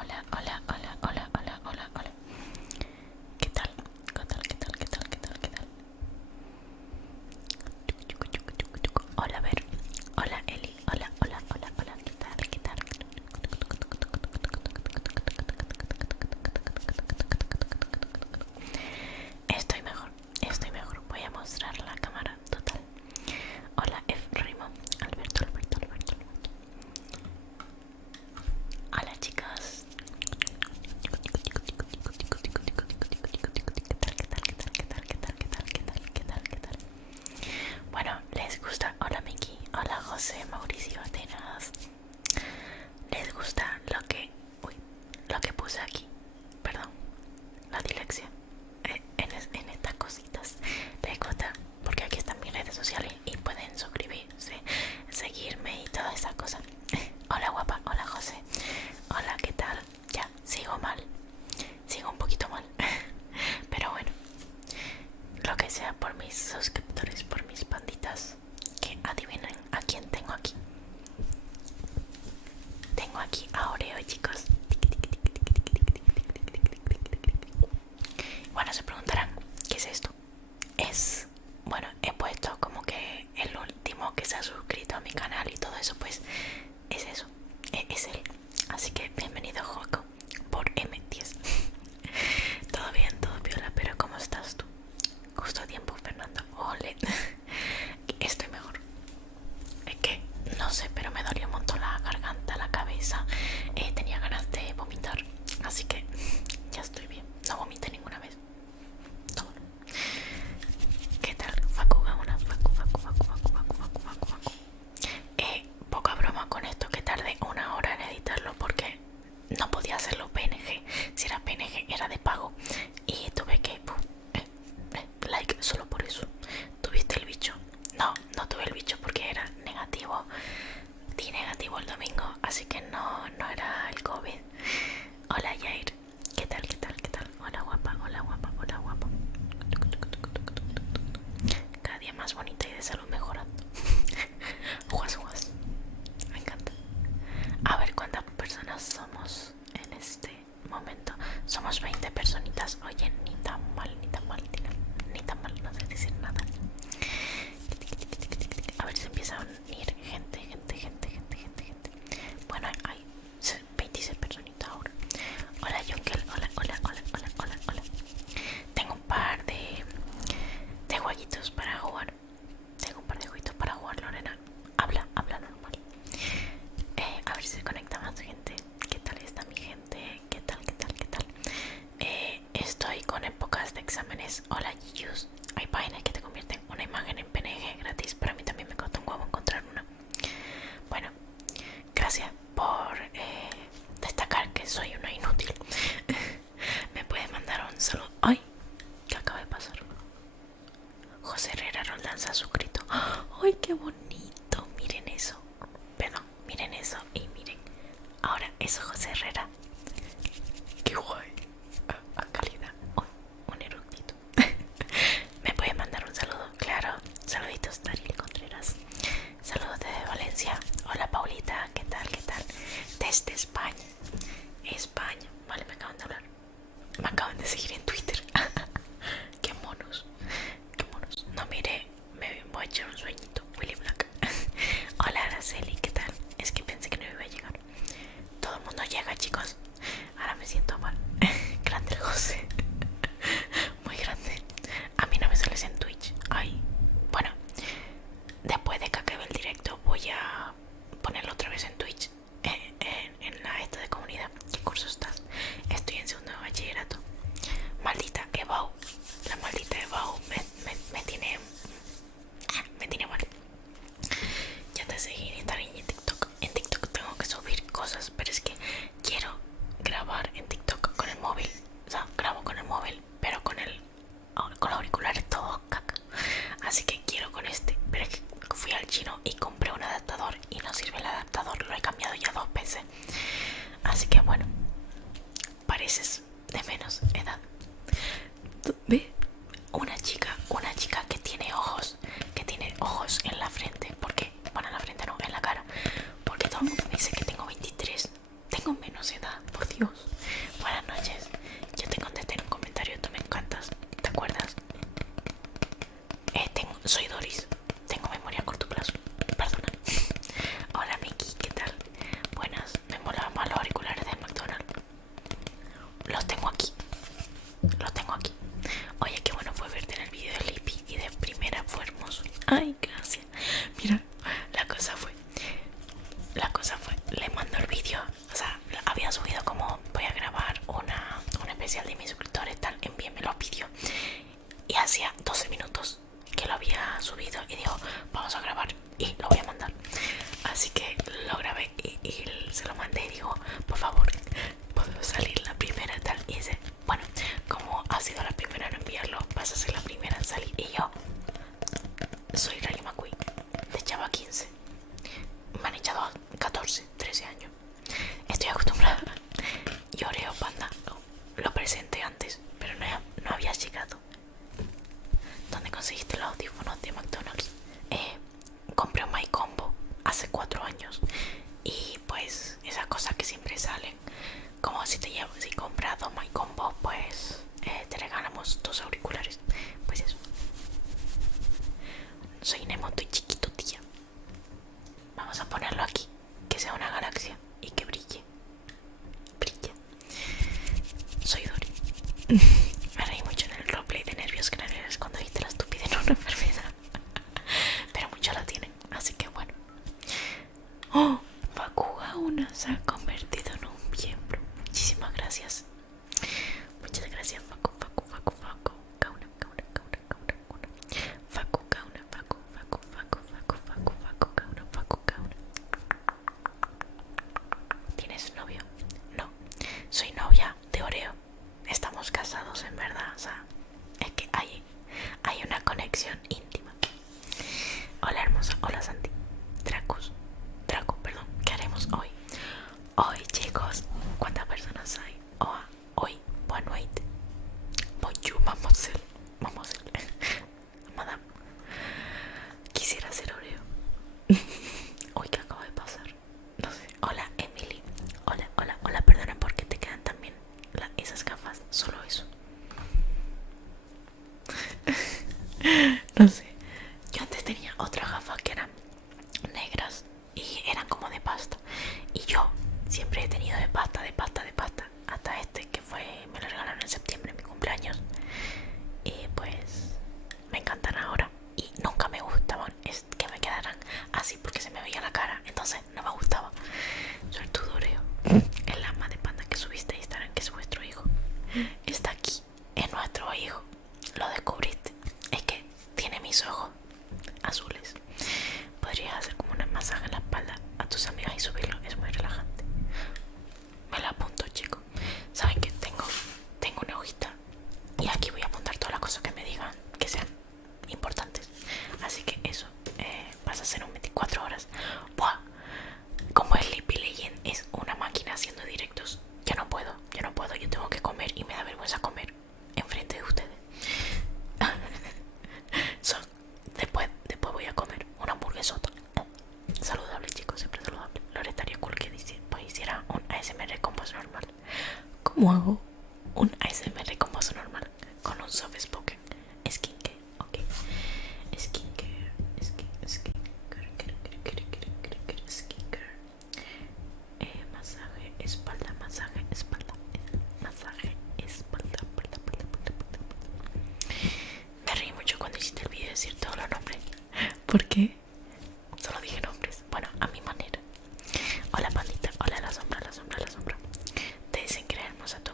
hola, hola, hola, hola, hola, hola, hola. ¿Qué tal? ¿Qué tal? ¿Qué tal? ¿Qué tal? ¿Qué tal? ¿Qué tal? Hola, Ver. Hola, Eli. Hola, hola, hola, hola. ¿Qué tal? ¿Qué tal? Estoy mejor, estoy mejor. Voy a mostrar la cámara total. Hola, F. Rimo. Alberto, Alberto, Alberto, Alberto. Hola, chicos. ¿Qué tal? ¿Qué tal? ¿Qué tal? ¿Qué tal? ¿Qué tal? ¿Qué tal? ¿Qué tal? ¿Qué tal? ¿Qué tal? Bueno, ¿les gusta? Hola, Miki. Hola, José, Mauricio, Atenas. ¿Les gusta lo que puse aquí? Perdón, la dislexia. En estas cositas. ¿Les gusta? Porque aquí están mis redes sociales y pueden suscribirse, seguirme y todas esas cosas. Hola, guapa. Hola, José. Hola, ¿qué tal? Ya, sigo mal. Sigo un poquito mal. Pero bueno, lo que sea por mis suscriptores, por mis panditas. Que adivinen a quién tengo aquí. Tengo aquí a Oreo, chicos. Bueno, se preguntarán, ¿qué es esto? Bueno, he puesto como que el último que se ha suscrito a mi canal y todo eso, pues es eso, es él. Así que bienvenido, Joaco, por M10. Todo bien, todo piola, pero ¿cómo estás tú? Justo a tiempo, Fernando. Ole. Estoy mejor. Es que no sé, pero me dolía un montón la garganta, la cabeza. Tenía ganas de vomitar, así que ya estoy bien. No vomité ninguna vez. Todo. ¿Qué tal? Facuga, una facu, facu, facu, facu, facu, facu, facu, facu. Poca broma con esto, que tardé una hora en editarlo porque no podía hacerlo PNG. Si era PNG era de pago y tuve que like solo por eso. ¿Tuviste el bicho? No, no tuve el bicho porque era negativo. Di negativo el domingo, así que no era el COVID. Hola, Jair. ¿Qué tal? ¿Qué tal? ¿Qué tal? Hola, guapa. Hola, guapa. Hola, guapa. Cada día más bonita y de salud mejorando. Juas, juas. Me encanta. A ver cuántas personas somos en este momento. Somos 20 personitas. Oye, ni tan mal, ni tan mal, ni tan mal, no sé decir nada. A ver si empieza a unir gente, gente, gente, gente, gente, gente. Bueno, hay 26 personitas ahora. Hola, Junkel. Hola, hola, hola, hola, hola, hola. Tengo un par de jueguitos para jugar. Tengo un par de jueguitos para jugar, Lorena. Habla normal. A ver si se conecta más gente. ¿Qué tal está mi gente? ¿Qué tal, qué tal, qué tal? Estoy con épocas de exámenes. Hola, Giyus. Hay páginas que te convierten una imagen en PNG gratis. Pero a mí también me costó un huevo encontrar una. Bueno, gracias por destacar que soy una inútil. Me puedes mandar un saludo. ¡Ay! ¿Qué acaba de pasar? José Herrera Roldán se ha suscrito. ¡Ay, qué bonito! Miren eso. Perdón, miren eso y miren. Ahora es José Herrera. ¡Qué guay! A calidad. Un eructito. ¿Me puedes mandar un saludo? Claro. Saluditos, Dariel Contreras. Saludos desde Valencia. Hola, Paulita. ¿Qué tal? ¿Qué tal? Desde España. España. Vale, me acaban de hablar. Me acaban de seguir en Twitter. Qué monos. Qué monos. No, mire, me voy a echar un sueñito. Willy Black. Hola, Araceli, ¿qué tal? Es que pensé que no iba a llegar. Todo el mundo llega, chicos. Ahora me siento mal. Grande el José. Muy grande. A mí no me sales en Twitch. Ay, bueno. Después de que acabe el directo voy a ponerlo otra vez en Twitch. En la esta de comunidad. ¿Qué curso estás? Estoy en segundo de bachillerato. Maldita Ebau. La maldita Ebau me tiene mal. Ya te seguí en Instagram y en TikTok. En TikTok tengo que subir cosas, pero es que quiero grabar en TikTok con el móvil. O sea, grabo con el móvil, pero con los auriculares todo caca. Así que quiero con este. Pero es que fui al chino y compré un adaptador y no sirve el adaptador. Lo he cambiado yo, o sea, había subido como voy a grabar un especial de mis suscriptores, tal, envíenme los vídeos. Y hacía 12 minutos que lo había subido y digo, vamos a grabar y lo voy a mandar. Así que lo grabé y se lo mandé y digo, por favor, puedo salir la primera, tal. Y dice, bueno, como has sido la primera en enviarlo, vas a ser la primera en salir. Y yo soy Rally McQueen, de Chava 15. Me han echado 14, 13 años. Estoy acostumbrada. Y Oreo Panda lo presenté antes, pero no había llegado. ¿Dónde conseguiste los audífonos de McDonald's? Compré un MyCombo hace 4 años. Y pues esas cosas que siempre salen. Como si compras 2 MyCombo, pues te regalamos 2 auriculares. Pues eso. Soy Nemo, estoy chiquito, tía. Vamos a ponerlo aquí. Que sea una galaxia y que brille. Brilla. Soy Dory. Me reí mucho en el roleplay de nervios craniales cuando viste la estupidez en una enfermedad. Pero muchos la tienen, así que bueno. ¡Oh! Bakugauna se ha convertido en un miembro. Muchísimas gracias. Muchas gracias, Faku. Gauna. Faku, Gauna. Gauna. ¿Tienes novio? No. Soy novia de Oreo. Estamos casados en verdad, o sea, es que hay una conexión íntima. Hola hermosa, hola Santi. Draco, perdón. ¿Qué haremos hoy? Hoy, chicos, ¿cuántas personas hay? Hoy, bonne bonjour, mademoiselle. Madame, quisiera ser Oreo. Hoy, ¿qué acaba de pasar? No sé. Hola Emily. Hola, perdona, porque te quedan también esas gafas, solo eso. No sé. Yo antes tenía otras gafas que eran negras y eran como de pasta. Y yo siempre he tenido de pasta. Hasta este que me lo regalaron en septiembre, en mi cumpleaños. Y pues me encantan ahora. Y nunca me gustaban que me quedaran así porque se me veía la cara. Entonces no me gustaba. Sobre todo Oreo. El alma de panda que subiste a Instagram, que es vuestro hijo. Está aquí. Es nuestro hijo. Lo descubriste. Es que tiene mis ojos azules. Podrías hacer como un masaje en la espalda a tus amigas y subirlo. Es muy relajante. Me la apunto, chicos. Saben que tengo una hojita y aquí voy a apuntar todas las cosas que me digan que sean importantes. Así que eso, vas a hacer un 24 horas. Buah. Como Sleepy Legend es una máquina haciendo directos, yo no puedo, yo tengo que comer y me da vergüenza comer enfrente de ustedes. Después voy a comer una hamburguesota. Saludable, chicos, siempre saludable. Lo estaría cool que pues hiciera un ASMR con voz normal. ¿Cómo hago un ASMR con voz normal? Con un soft spoken. Skincare, ok. Skincare. Masaje, espalda. Me reí mucho cuando hiciste el video de decir todos los nombres. ¿Por qué? Solo dije nombres. Bueno, a mi manera. Hola pandita, hola la sombra. Te dicen que eres hermosa, tu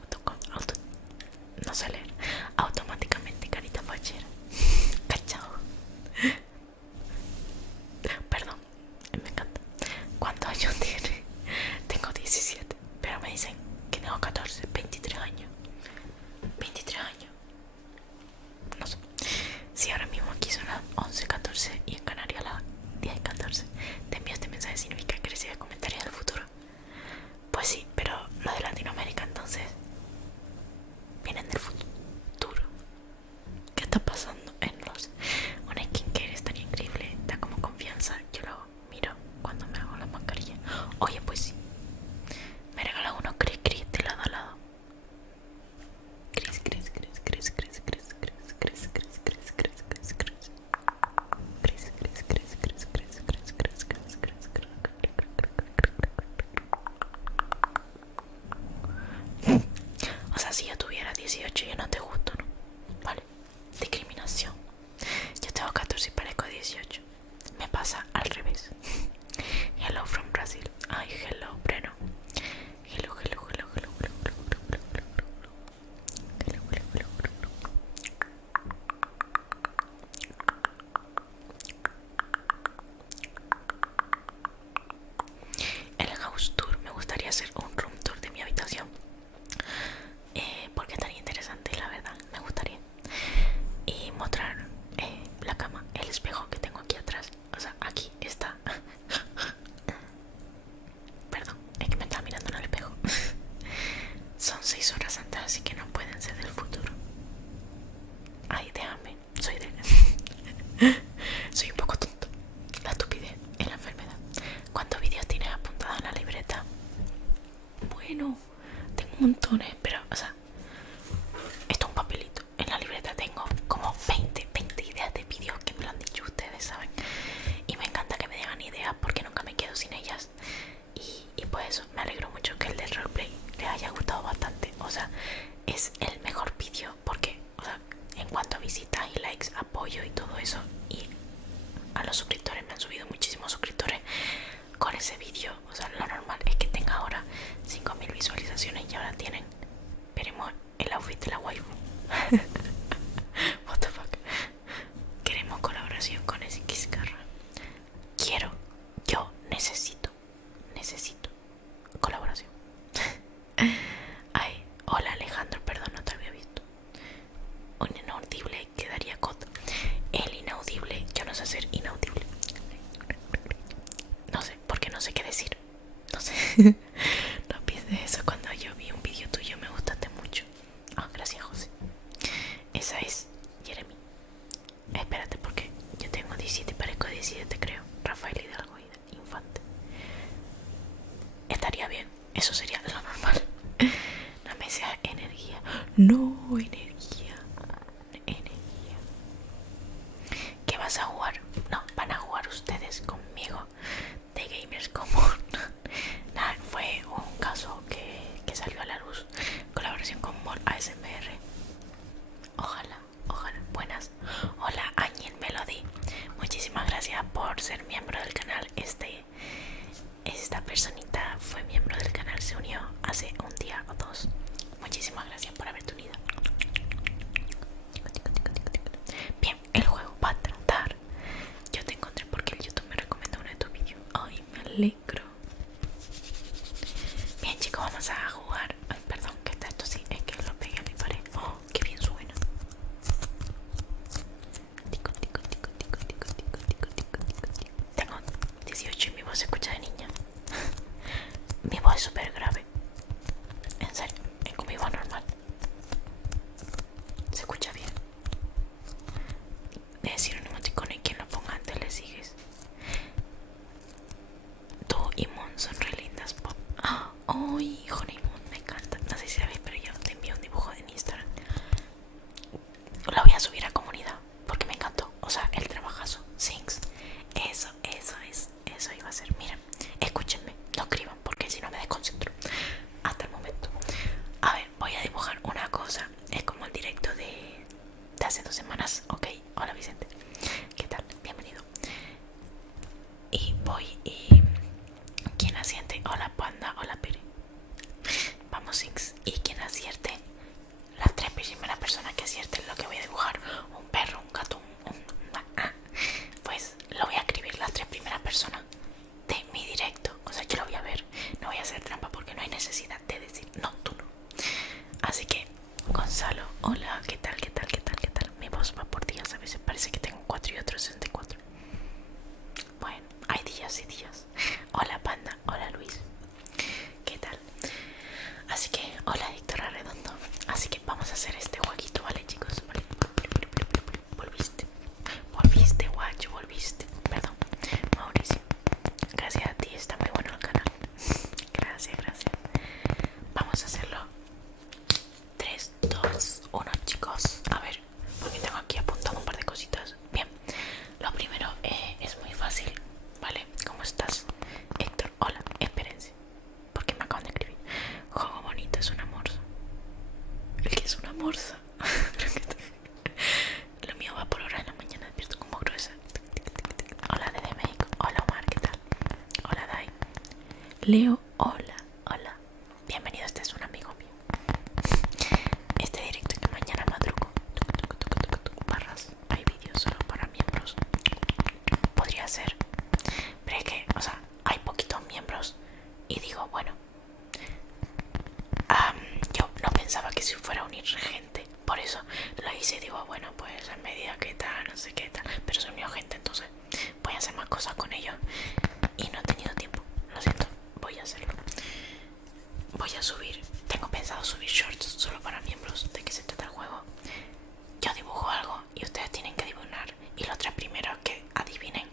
bueno. Tengo montones, pero, o sea, esto es un papelito. En la libreta tengo como 20 ideas de vídeos que me lo han dicho ustedes, ¿saben? Y me encanta que me digan ideas porque nunca me quedo sin ellas. Y pues eso, me alegro mucho que el del roleplay les haya gustado bastante. O sea, es el mejor vídeo porque, o sea, en cuanto a visitas y likes, apoyo y todo eso, y a los suscriptores, me han subido muchísimos suscriptores con ese vídeo. O sea, lo normal es que tenga ahora 5000 visualizaciones y ahora tienen, veremos el outfit de la waifu. What the fuck. Queremos colaboración con Xcarra. Yo necesito colaboración. Ay, hola Alejandro, perdón, no te había visto. Un inaudible quedaría coto. El inaudible, yo no sé hacer inaudible. No sé, porque no sé qué decir. No sé. No pienses eso. Cuando yo vi un vídeo tuyo me gustaste mucho. Ah, gracias José. Esa es Jeremy. Espérate, porque yo tengo 17, parezco 17 creo. Rafael Hidalgo Infante. Estaría bien, eso sería lo normal. No me sea energía. No, energía. Energía. ¿Qué vas a jugar? No, van a jugar ustedes conmigo de Gamers Común. Nada, fue un caso que salió a la luz. Colaboración con Mol ASMR. Ojalá. Buenas. Hola Ángel Melody. Muchísimas gracias por ser miembro del canal. Esta personita fue miembro del canal, se unió hace un día o dos. Muchísimas gracias por haberte unido. Bien, el juego va a tratar. Yo te encontré porque el YouTube me recomendó uno de tus vídeos. Ay, me alegro. Bien chicos, vamos a jugar. Ay, perdón, que está esto, sí, es que lo pegué a mi pared. Oh, qué bien suena. Tengo 18 y mi voz se escucha de niña. Mi voz es súper grave. En serio, es con mi voz normal. Se escucha bien. De decir un emoticono y quien lo ponga antes le sigues. Tú y Mon son re lindas, pop. Ay, Honeymoon, me encanta. No sé si sabéis, pero yo te envío un dibujo en Instagram. La voy a subir a comunidad porque me encantó. O sea, el trabajazo. Sings. Eso iba a ser. Miren, escúchenme, no escriban porque si no me desconcentro. Hasta el momento. A ver, voy a dibujar una cosa. Es como el directo de hace 2 semanas. Ok, hola Vicente. ¿Qué tal? Bienvenido. Y voy y... ¿Quién asiente? Hola Panda, hola Pere. Vamos Sings. Y quien acierte, las 3 primeras personas que acierten lo que voy a dibujar, un perro, un gato, pues lo voy a escribir las 3 primeras personas de mi directo. O sea, yo lo voy a ver. No voy a hacer trampa porque no hay necesidad de decir no, tú no. Así que, Gonzalo, hola, ¿qué tal? Mi voz va por días, a veces parece que tengo 4 y otros 64. Bueno, hay días y días. Hola Panda, hola Luis, ¿qué tal? Así que, hola Héctor Arredondo. Así que vamos a hacer este jueguito, ¿vale chicos? ¿Vale? Volviste, guacho, volviste. Perdón, Mauricio. Gracias a ti, está muy bueno el canal. Gracias. Vamos a hacerlo. 3, 2, 1 chicos. A ver, porque tengo aquí apuntado un par de cositas. Bien, lo primero es muy fácil, ¿vale? ¿Cómo estás? Héctor, hola, espérense, porque me acaban de escribir. Juego bonito, es una morsa. ¿El que es una morsa? Lo mío va por hora en la mañana, despierto como gruesa. Hola desde México. Hola Omar, ¿qué tal? Hola Dai. Leo, hola. Bienvenido, este es un amigo mío. Este directo que mañana madrugo. Barras, hay vídeos solo para miembros. Podría ser. Pero es que, o sea, hay poquitos miembros. Y digo, bueno, yo no pensaba que si fuera a unir gente. Por eso lo hice y digo, bueno, pues a medida que tal, no sé qué tal. Pero se unió gente, entonces voy a hacer más cosas con ellos. Y no he tenido tiempo, lo siento, voy a hacerlo. Voy a subir, tengo pensado subir shorts solo para miembros. ¿De qué se trata el juego? Yo dibujo algo y ustedes tienen que dibujar. Y los 3 primeros que adivinen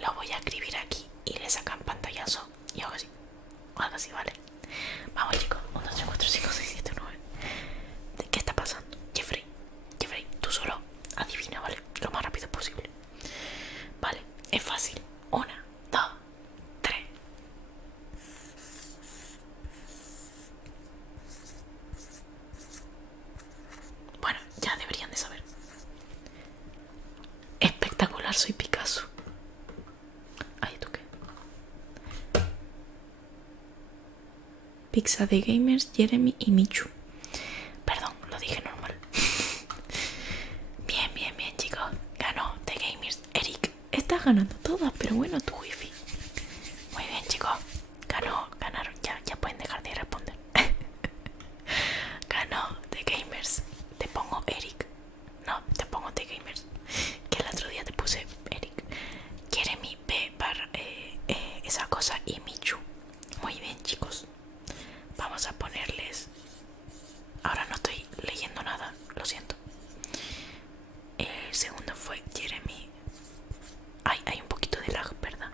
lo voy a escribir aquí y le sacan pantallazo y algo así. O algo así, ¿vale? Vamos chicos. Pizza de gamers, Jeremy y Michu. Perdón, lo dije normal. Bien, bien, bien, chicos. Ganó The Gamers. Eric, estás ganando todas, pero bueno, tu wifi. Muy bien, chicos. Ganaron. Ya pueden dejar de responder. Ganó The Gamers. Te pongo Eric. No, te pongo The Gamers. Que el otro día te puse Eric. Jeremy B barra esa cosa y Michu. Muy bien, chicos. Vamos a ponerles. Ahora no estoy leyendo nada, lo siento. El segundo fue Jeremy. Ay, hay un poquito de lag, ¿verdad?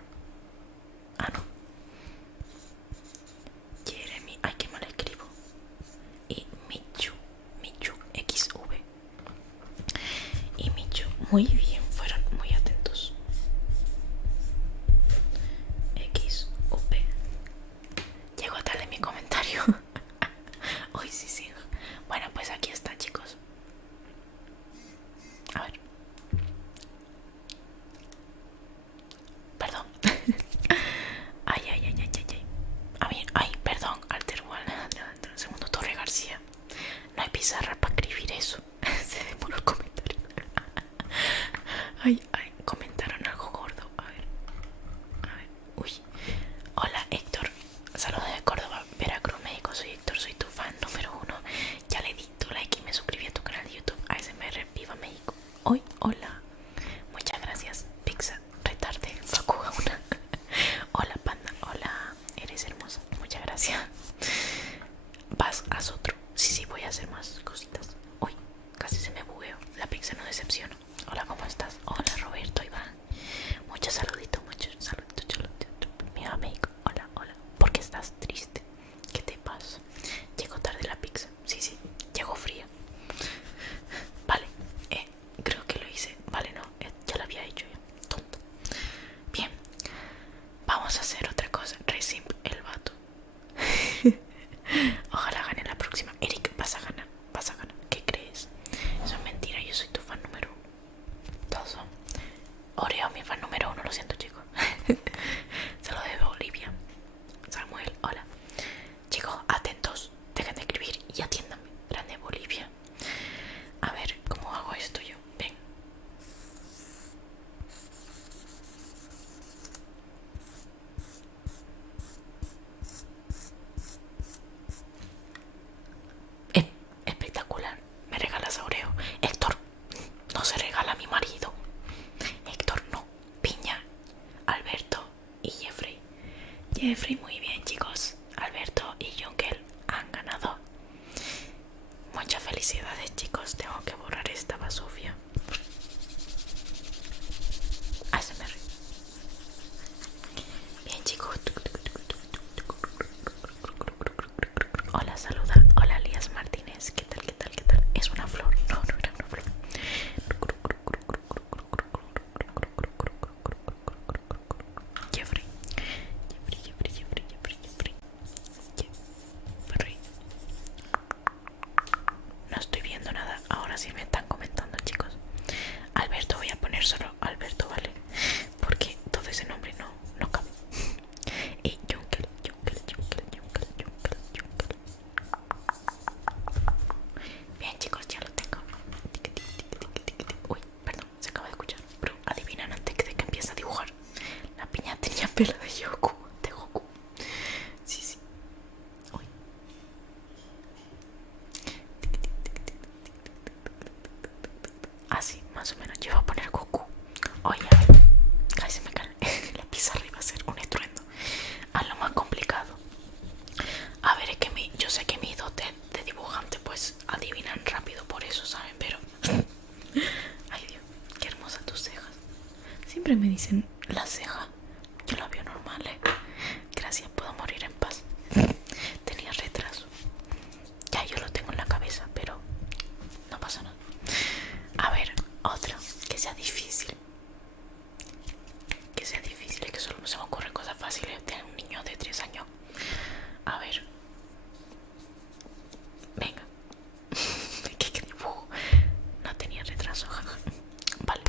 Ah, no. Jeremy. Ay, qué mal escribo. Y Michu XV. Y Michu. Muy bien, fueron muy atentos. XV. Llegó tarde mi comentario. Uy, sí. Bueno, pues aquí está, chicos. A ver. Perdón. Ay. A ver, ay, perdón. Alterwall. Segundo Torre García. No hay pizarra para escribir eso. Se demoró el comentario. Ay, comentaron algo gordo. A ver. Uy. Hola, Héctor. Saludos de Córdoba, Veracruz, México. Soy Héctor, soy tu fan número 1. Ya le di tu like y me suscribí a tu canal de YouTube ASMR Viva México. Hoy, hola. Muchas gracias. Pizza, retarde, Facuga una. Hola, panda. Hola, eres hermosa. Muchas gracias. Haz otro. Sí, voy a hacer más cositas. Uy, casi se me bugueó. La pizza no decepciona. Hola, ¿cómo estás? Hola, Roberto, Iván. Muchos saluditos. Mi amigo. Hola. ¿Por qué estás triste? ¿Qué te pasa? Llegó tarde la pizza. Sí, llegó fría. Vale, creo que lo hice. Vale, no, ya lo había hecho ya. Tonto. Bien, vamos a hacer otra cosa. Resimp el vato. Ojalá gane la próxima. Eric, vas a ganar. ¿Qué crees? Eso es mentira, yo soy tu fan número 1. Todos son. Oreo, mi fan número 1, lo siento, chicos. Se lo debe a Olivia. Samuel, hola. Chicos, atentos. Dejen de escribir y atiéndanme. Grande Bolivia. A ver, ¿cómo hago esto yo? Ven. Espectacular. Me regalas a Oreo. Héctor, no se regala a mi marido. Héctor, no. Piña, Alberto y Jeffrey. Muy bien, chicos. Alberto y Junkel han ganado. Muchas felicidades, chicos. Tengo que borrar esta basofia. ASMR. Bien, chicos. Hola, saluda. Hola, Elías Martínez. ¿Qué tal? Es una flor. No era una flor. Jeffrey. No estoy viendo nada. Ahora sí me están comentando, chicos. Alberto, voy a poner solo Alberto, ¿vale? Porque todo ese nombre no cabe. Y Junkel. Bien, chicos, ya lo tengo. Uy, perdón, se acaba de escuchar. Pero adivinan antes de que empiece a dibujar. La piña tenía pelo de Goku. Sí. Uy. Así, más o menos. Yo iba a poner Goku. Oye, casi se me cae. La pizarra iba a ser un estruendo. A lo más complicado. A ver, es que yo sé que mis dotes de dibujante pues adivinan rápido por eso, ¿saben? Pero... Ay, Dios, qué hermosas tus cejas. Siempre me dicen las cejas. Yo las veo normales. Gracias, puedo morir en paz. Tenía retraso. Ya yo lo tengo en la cabeza, pero no pasa nada. A ver, otro que sea difícil. Es que solo se me ocurren cosas fáciles de un niño de 3 años. A ver. Venga. ¿Qué dibujo? No tenía retraso, jaja. Vale,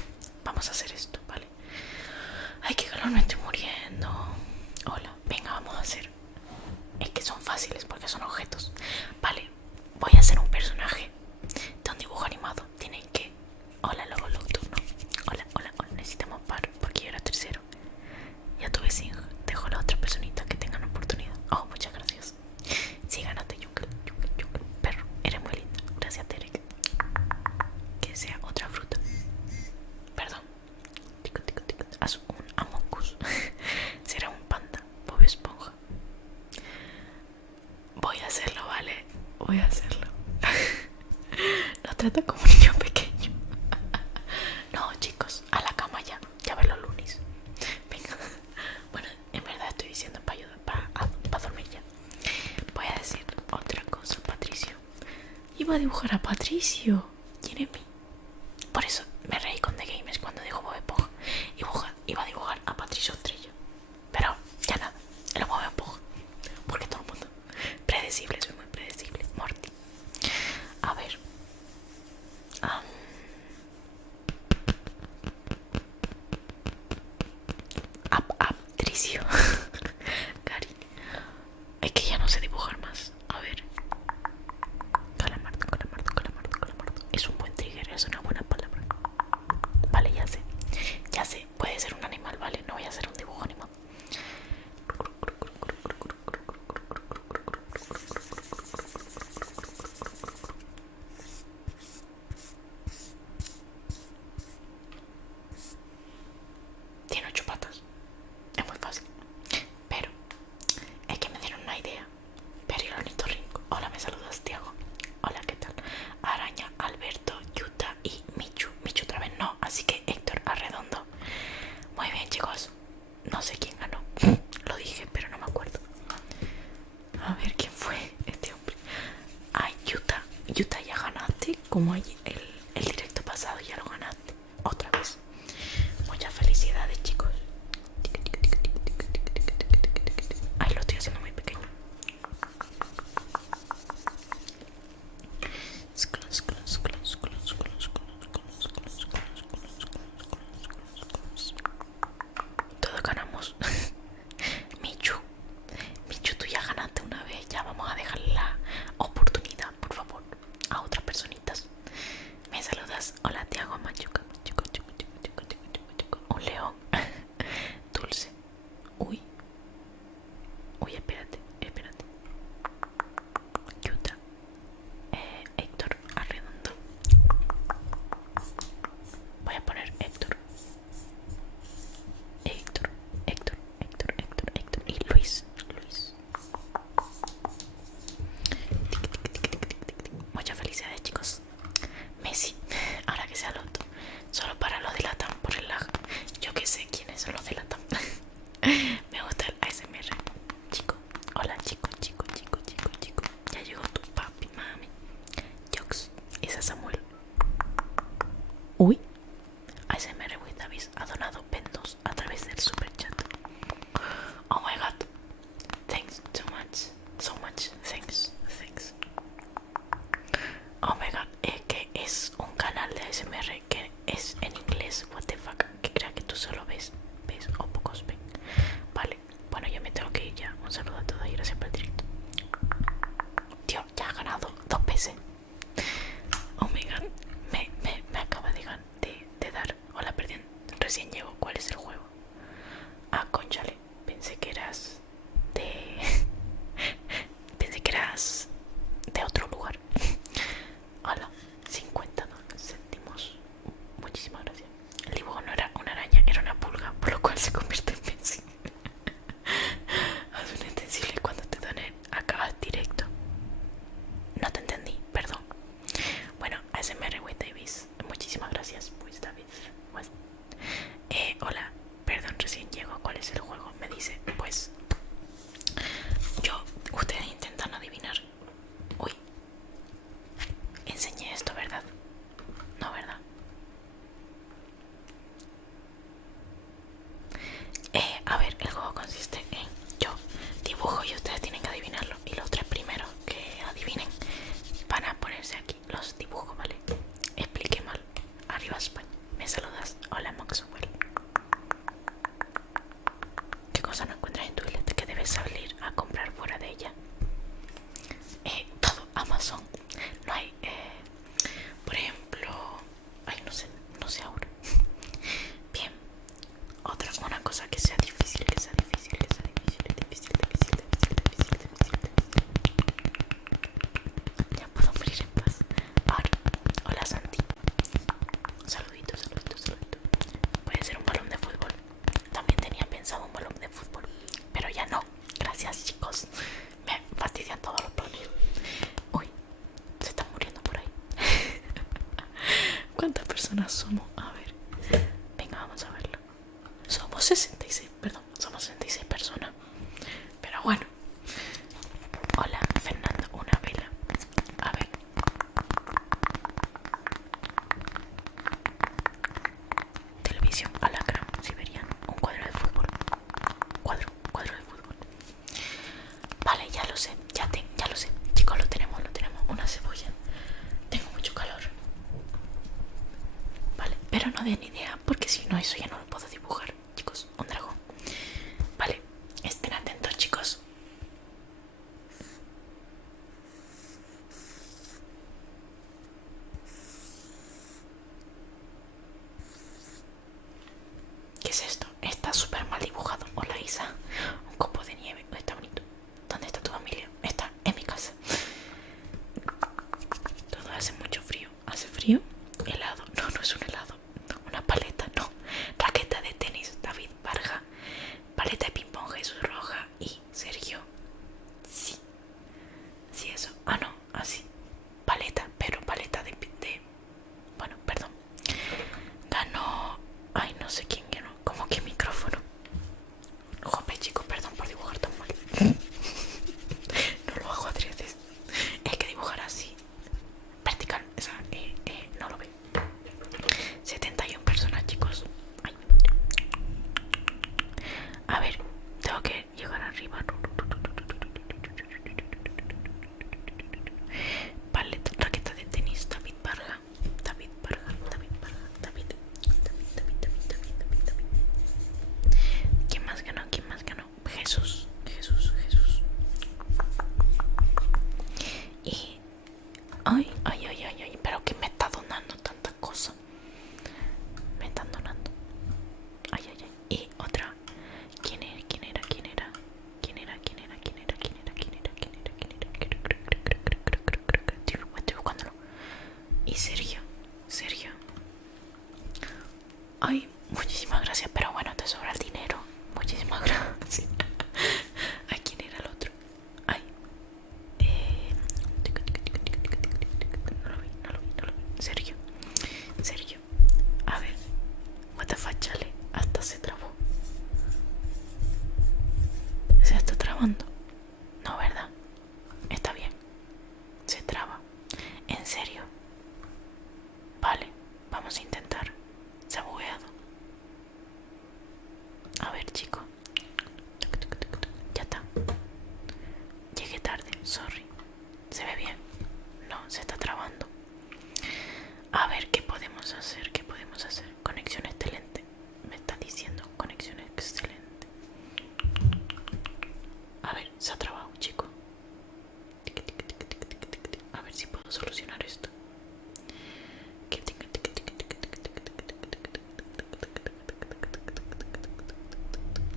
vamos a hacer esto, ¿vale? que son fáciles porque son objetos. Vale, voy a hacer un personaje de un dibujo animado. Tienen que... Hola, lobo nocturno. Hola, hola, hola. Necesitamos par porque yo era tercero. Ya tuve 5. Dejo a la otra personita que tengan oportunidad. Oh, muchas gracias. Sí, gánate, Jungle. Perro, eres muy lindo. Gracias, Derek. Que sea otra fruta. Perdón. Tico. Haz un Among Us. Será un panda. Bob Esponja. Voy a hacerlo, ¿vale? Voy a hacerlo. No trata como un niño pequeño. No, chicos, a la cama ya. Ya ven los lunes. Venga. Bueno, en verdad estoy diciendo para ayudar, para dormir ya. Voy a decir otra cosa, Patricio. Iba a dibujar a Patricio. ¿Quién es mí? Por eso me reí con The Gamers cuando dijo Bob Esponja. Iba a dibujar a Patricio Estrella. Pero ya nada, era Bob Esponja. Porque todo el mundo. Predecible, soy muy predecible. Morty. A ver. Patricio. Cari. Es que ya no sé dibujar más. A ver. Calamardo. Es un buen trigger, es una buena palabra. Vale, ya sé. Puede ser un animal, vale. No voy a hacer un dibujo animado. Tiene 8 patas. Es muy fácil. Pero es que me dieron una idea. Pero el ornitorrinco. Hola, me saludas, Tiago. Hola, ¿qué tal? Araña, Alberto, Yuta y Michu. Michu otra vez no, así que Héctor Arredondo. Muy bien, chicos. No sé quién ganó. Lo dije, pero no me acuerdo. A ver quién fue este hombre. Ay, Yuta. Yuta, ya ganaste. Como el directo pasado, ya lo ganaste. Otra vez. Muchas felicidades, chicos. Ay, lo estoy haciendo muy pequeño. Todos ganamos. Michu, tú ya ganaste una vez. Ya vamos a dejar la oportunidad, por favor, a otras personitas. personas somos? A ver, venga, vamos a verlo. Somos 66, perdón, somos 66 personas. Pero bueno. Hola, Fernando, una vela. A ver. Televisión, alacrán, siberiano, un cuadro de fútbol. Cuadro de fútbol. Vale, ya lo sé, ya lo sé. Chicos, lo tenemos. Una cebolla. Tengo mucho calor. Vale, pero no den idea, porque si no, eso ya no lo puedo dibujar. Chicos, un dragón. Vale, estén atentos, chicos. ¿Qué es esto? Está súper mal dibujado. Hola, Isa. Un copo de nieve. Está bonito. ¿Dónde está tu familia? Está en mi casa. Todo hace mucho frío. ¿Hace frío? Helado. No, no es un helado. Una paleta, no. Raqueta de tenis, David Barja. Paleta de ping-pong, Jesús Roja. Y Sergio. Sí. Sí, eso. Ah, no. Así. Paleta, pero paleta de... Bueno, perdón. Ganó... Ay, no sé quién ganó. ¿Cómo que micrófono? Jope, chicos, perdón por dibujar tan mal. No lo hago adrede. Es que dibujar así vertical, o sea, no lo ve. 71 personas, chicos. Ay, mi madre. A ver, tengo que llegar arriba. Paleta, raqueta de tenis, David Barja. ¿Quién más ganó? Jesús. Y... Ay, pero que me está donando tanta cosa. Me están donando. Ay. Y otra. ¿Quién era? Estoy buscándolo. Y Sergio. Ay, muchísimas gracias, pero bueno, te sobra el dinero. Muchísimas gracias. Ay, ¿quién era el otro? Ay. No lo vi. Sergio. A ver. What the fuck, chale. Hasta se trabó. Se está trabando. No, ¿verdad? Está bien. Se traba. ¿En serio? Vale, vamos a intentar. Se ha bugueado. A ver, chico. Ya está. Llegué tarde, sorry. ¿Se ve bien? No, se está trabando. A ver, ¿qué podemos hacer? Conexión excelente. Me está diciendo conexión excelente. A ver, se ha trabado, chico. A ver si puedo solucionar esto.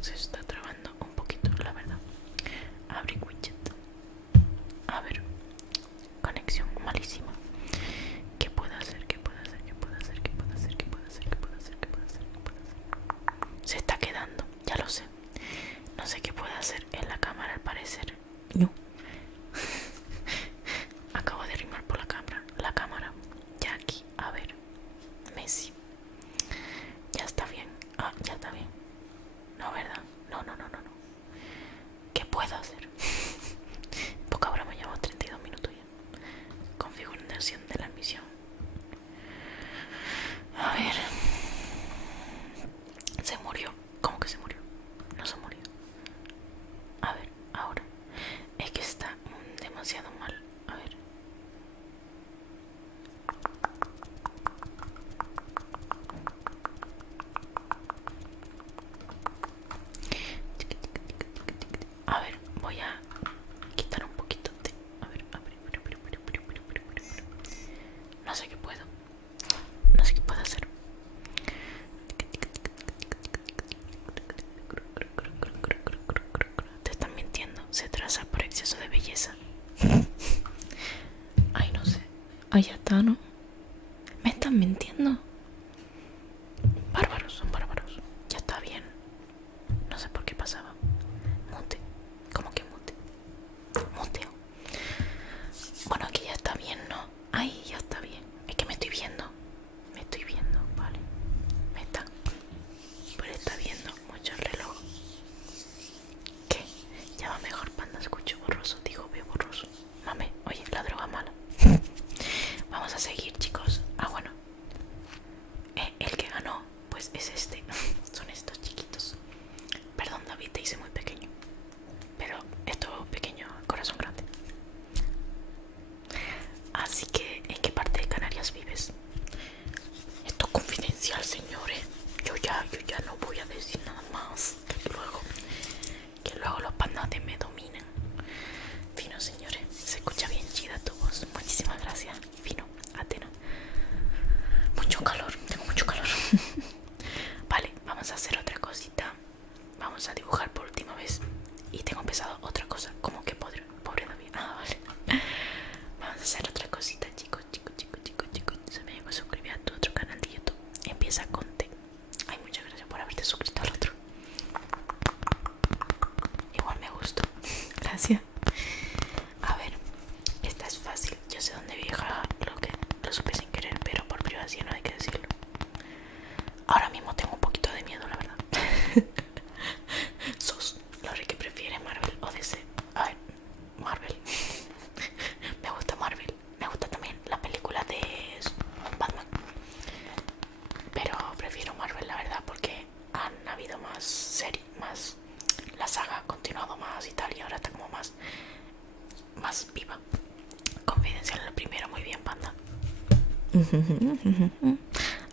Se está trabando un poquito, la verdad. Abre widget. A ver, conexión malísima. ¿Qué puedo hacer? Se está quedando, ya lo sé. No sé qué puedo hacer en la cámara al parecer. No. Acabo de rimar por la cámara. Ya aquí, a ver. Messi. Ya está bien. Ah, ya está bien. No, ¿verdad? No. ¿Qué puedo hacer? Poca broma, llevamos 32 minutos ya. Configuración de la misión. A ver. Se murió. ¿Cómo que se murió? No se murió. A ver, ahora. Es que está demasiado mal. A ver. A ver, voy a quitar un poquito de... A ver. No sé qué puedo. No sé qué puedo hacer. Te están mintiendo. Se traza por exceso de belleza. Ay, no sé. Ay, ya está, ¿no? Me están mintiendo. Bárbaros, son bárbaros. Ya está bien. No sé por qué pasaba. Mute. ¿Cómo que mute? Muteo. Bueno, aquí ya está bien, ¿no? Ay, ya está bien. Es que me estoy viendo. más viva. Confidencial en lo primero, muy bien, panda.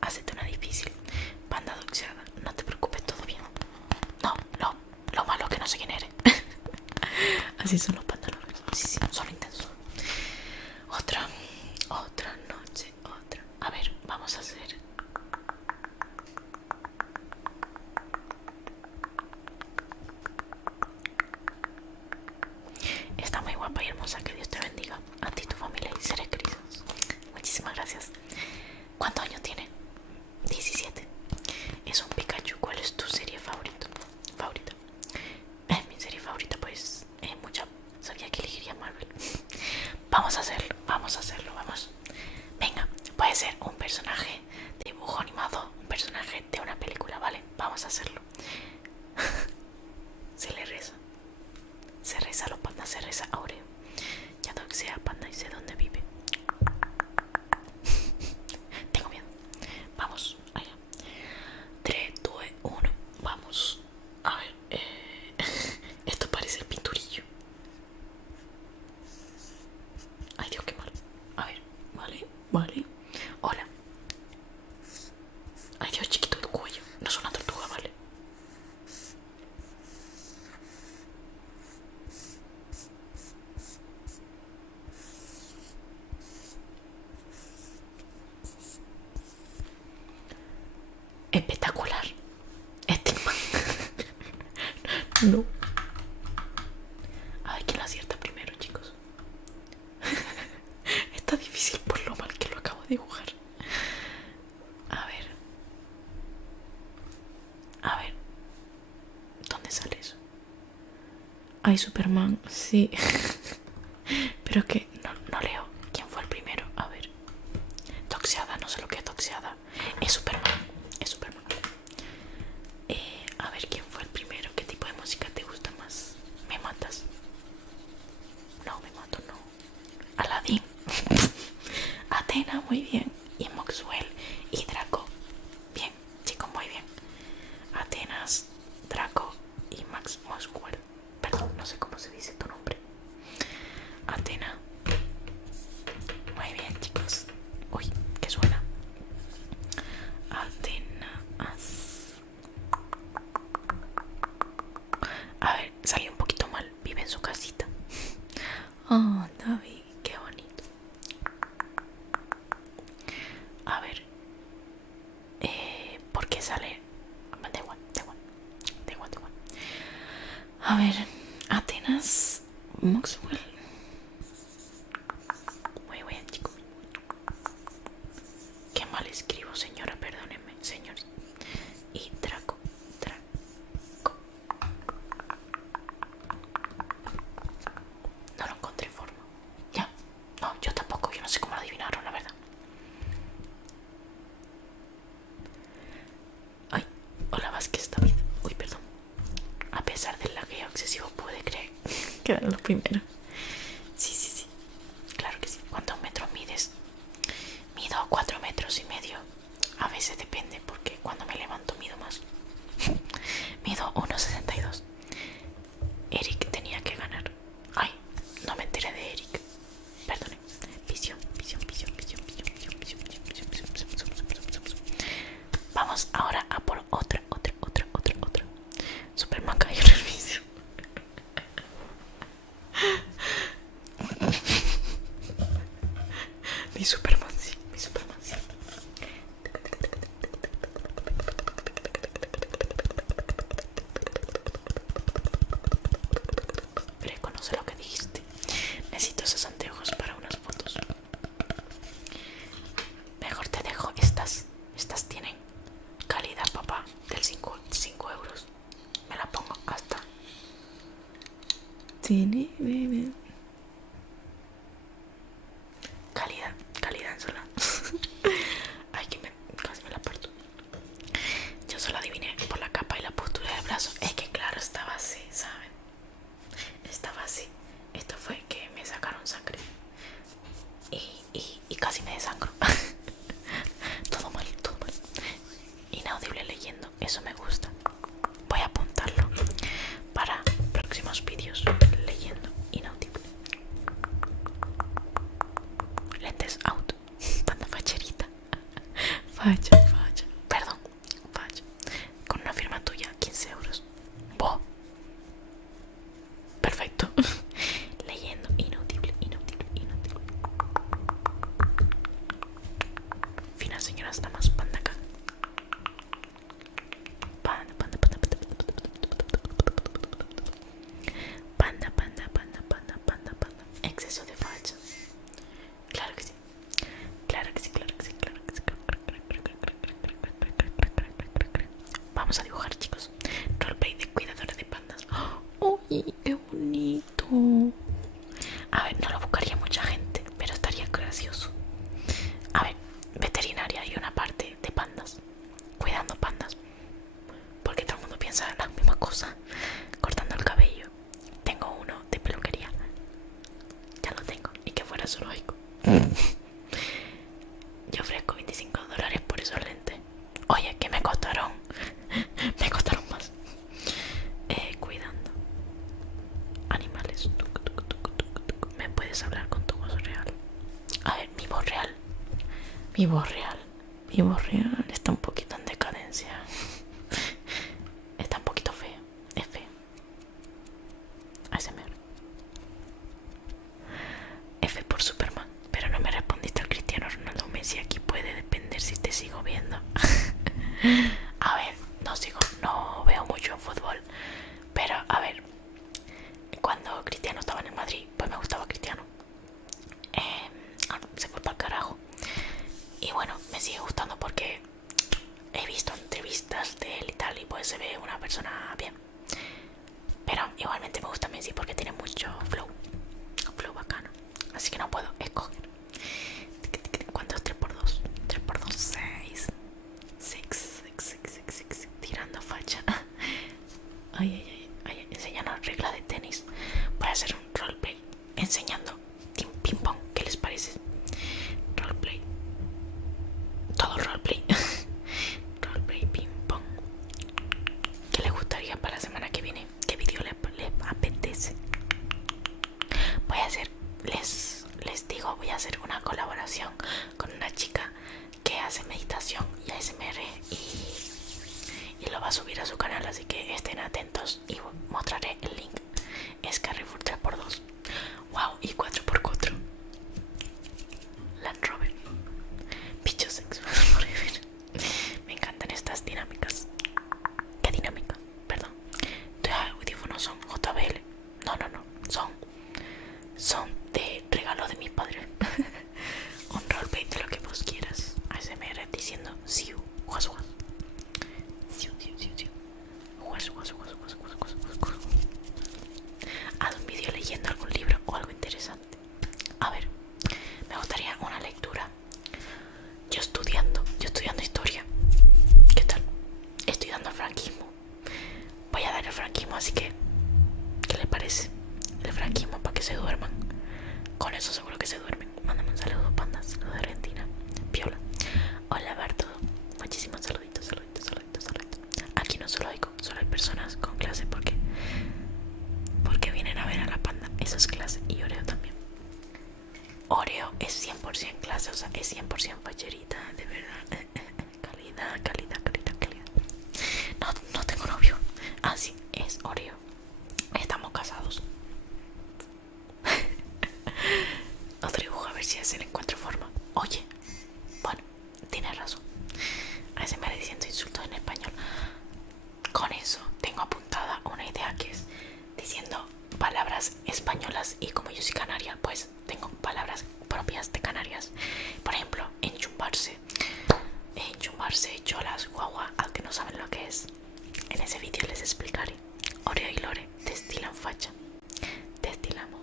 Hacete una difícil. Panda doxeada, no te preocupes, todo bien. No, lo malo es que no sé quién eres. Así son los pantalones. Sí, son intensos. Otra noche, otra. A ver, vamos a hacer. Está muy guapa y hermosa, que Dios te bendiga. A ti, tu familia y seres queridos. Muchísimas gracias. ¿Cuántos años tiene? 17. Es un Pikachu. ¿Cuál es tu serie favorita? Mi serie favorita, pues, mucha. Sabía que elegiría Marvel. Vamos a hacerlo, vamos. Venga, puede ser un personaje de dibujo animado, un personaje de una película, ¿vale? Vamos a hacerlo. Se le reza. Se reza a los pandas, se reza a Oreo. Ya doxea panda y sé dónde vive. Tengo miedo. Vamos, allá. 3, 2, 1. Vamos. A ver. Esto parece el pinturillo. Ay, Dios, qué malo. A ver, vale. Hola. Ay, Dios, chiquito tu cuello. No es una tortuga, ¿vale? Espectacular. Este man. No. A ver quién lo acierta primero, chicos. Está difícil por lo mal que lo acabo de dibujar. A ver. ¿Dónde sale eso? Ay, Superman, sí. Pero es que no leo. ¿Quién fue el primero? A ver. Toxiada, no sé lo que es toxiada. Es Superman. A ver, ¿quién fue el primero? ¿Qué tipo de música te gusta más? ¿Me matas? No, me mato, no. Aladdin. Atena, muy bien. Y Maxwell y Draco. Bien, chicos, muy bien. Atenas, Draco y Maxwell. Perdón, no sé cómo se dice tu nombre. Atena. Muy bien, chicos. Uy, ¿qué suena? Atenas. A ver, salió un poquito mal. Vive en su casita. Oh, David, qué bonito. A ver. ¿Por qué sale? Da igual. A ver, Atenas, Maxwell. Muy bien, chicos. Qué mal escribo, señora, perdónenme, señor. Y Draco. No lo encontré forma. Ya. No, yo tampoco, yo no sé cómo lo adivinaron, la verdad. Ay, hola Vázquez David. Uy, perdón. A pesar del lagueo excesivo, pude creer que eran los primeros. Sí. Claro que sí. ¿Cuántos metros mides? Mido 4,5 metros. A veces depende, porque cuando me levanto mido más. Mido 1,62. Eric tenía que ganar. Ay, no me enteré de Eric. Perdone. Visión. Vamos ahora a por otra. Superman cayó en el vicio. Mi Superman sí. Breco, no sé lo que dijiste. Necesito esos anteojos para unas fotos. Mejor te dejo estas. Estas tienen calidad, papá. Del 5 euros. Me la pongo hasta. Calidad en sola. Ay, casi me la parto. Yo solo adiviné por la capa y la postura del brazo. Es que claro, estaba así, ¿saben? Estaba así. Esto fue que me sacaron sangre. Y casi me desangro. Todo mal. Inaudible leyendo, eso me gusta. Voy a apuntarlo para próximos vídeos. Leyendo inaudible. Facha, facha. Perdón, facha. Con una firma tuya, 15 euros. Boh. Perfecto. Leyendo, inaudible, inaudible, inaudible. Fina señora, está más panda acá. Panda, panda, panda, panda, panda, panda, panda, panda, panda, panda. Exceso de facha. Claro que sí. Claro que sí, claro que sí, claro que sí. Vamos a dibujar, chicos. Roleplay de cuidadora de pandas. ¡Uy, qué bonito! A ver, no lo buscaría mucha gente, pero estaría gracioso. A ver, veterinaria y una parte de pandas. Cuidando pandas. Porque todo el mundo piensa en las mismas cosas. Cortando el cabello. Tengo uno de peluquería. Ya lo tengo. Y que fuera zoológico. Yo ofrezco $25 por esos lentes. Oye, que me costaron. Me costaron más. Cuidando animales. ¿Me puedes hablar con tu voz real? A ver, mi voz real. Mi voz real. Mi voz real está un poquito en decadencia. Está un poquito feo. Es feo. ASMR. F por Superman. Pero no me respondiste al Cristiano Ronaldo Messi. Aquí puede depender si te sigo viendo. A ver, no veo mucho fútbol. Pero a ver, cuando Cristiano estaba en el Madrid, pues me gustaba Cristiano. Se fue para el carajo. Y bueno, me sigue gustando porque he visto entrevistas de él y tal, y pues se ve una persona bien. Pero igualmente me gusta Messi porque tiene mucho flow. Flow bacano. Así que no puedo escoger. ¿Cuánto es 3x2? 3x2, 6. 6, 6, 6, 6. Tirando facha. Ay, enseñanos reglas de tenis. Voy a hacer un roleplay enseñando ping pong. ¿Qué les parece? Roleplay. Todo roleplay. Roleplay ping pong. ¿Qué les gustaría para la semana que viene? ¿Qué vídeo les apetece? Voy a hacer, les digo, voy a hacer una colaboración con una chica que hace meditación y ASMR y lo va a subir a su canal, así que estén atentos y mostraré el link. Es Carrefour 3x2. Wow, y 4x4. Land Rover. Bichos sexuales forever. Me encantan estas dinámicas. ¿Qué dinámica? Perdón. Tus audífonos son JBL. No, son de regalo de mi padre. Un roleplay de lo que vos quieras. ASMR diciendo siu, guas guas. Siu, siu, siu, siu. Guas, guas, guas, guas, guas, guas, guas, guas. Haz un vídeo leyendo algún libro o algo interesante. A ver, me gustaría una lectura. Yo estudiando historia. ¿Qué tal? Estoy dando el franquismo. Voy a dar el franquismo, así que ¿qué le parece? El franquismo para que se duerman. Con eso seguro que se duermen. Mándame un saludo, pandas. Saludo de Argentina. Piola. Hola, Barto. Muchísimos saluditos, saluditos, saluditos, saluditos. Aquí no solo hay personas con clase porque vienen a ver a la panda. Eso es clase. Y Oreo también. Oreo es 100% clase, o sea, es 100% facherita, de verdad. Calidad, calidad, calidad, calidad. No tengo novio. Ah, sí, es Oreo. Estamos casados. Otro dibujo, a ver si se le encuentro forma. Oye, bueno, tienes razón. A veces me diciendo insultos en español. Con eso tengo apuntada una idea que es diciendo palabras españolas, y como yo soy canaria, pues tengo palabras propias de Canarias. Por ejemplo, enchumbarse, cholas, guagua. Al que no saben lo que es, en ese vídeo les explicaré. Oreo y Lore destilan facha. Destilamos.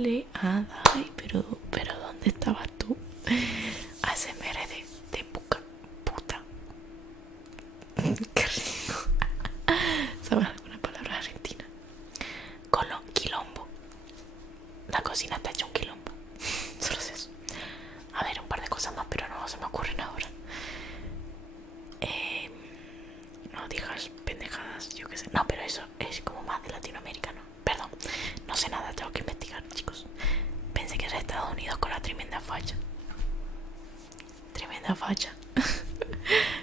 Vale, ay, pero ¿dónde estabas tú? ASMR de puta. Qué rico. ¿Sabes alguna palabra argentina? Quilombo. La cocina está hecha un quilombo. Solo es eso. A ver, un par de cosas más, pero no se me ocurren ahora. No digas pendejadas, yo qué sé. No, pero eso es como más de Latinoamérica, ¿no? Perdón, no sé nada, tengo que investigar, chicos. Pensé que era Estados Unidos con la tremenda facha. Tremenda facha.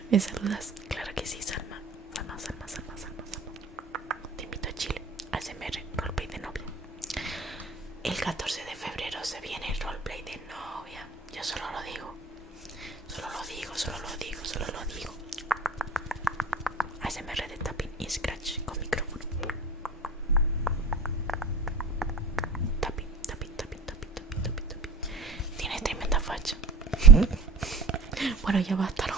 ¿Me saludas? Claro que sí, Salma. Salma. Te invito a Chile. ASMR, roleplay de novia. El 14 de febrero se viene el roleplay de novia. Yo solo lo digo. ASMR de tapping y scratch con micrófono. Tapping. Tienes tremenda facha. Bueno, ya basta, ¿no?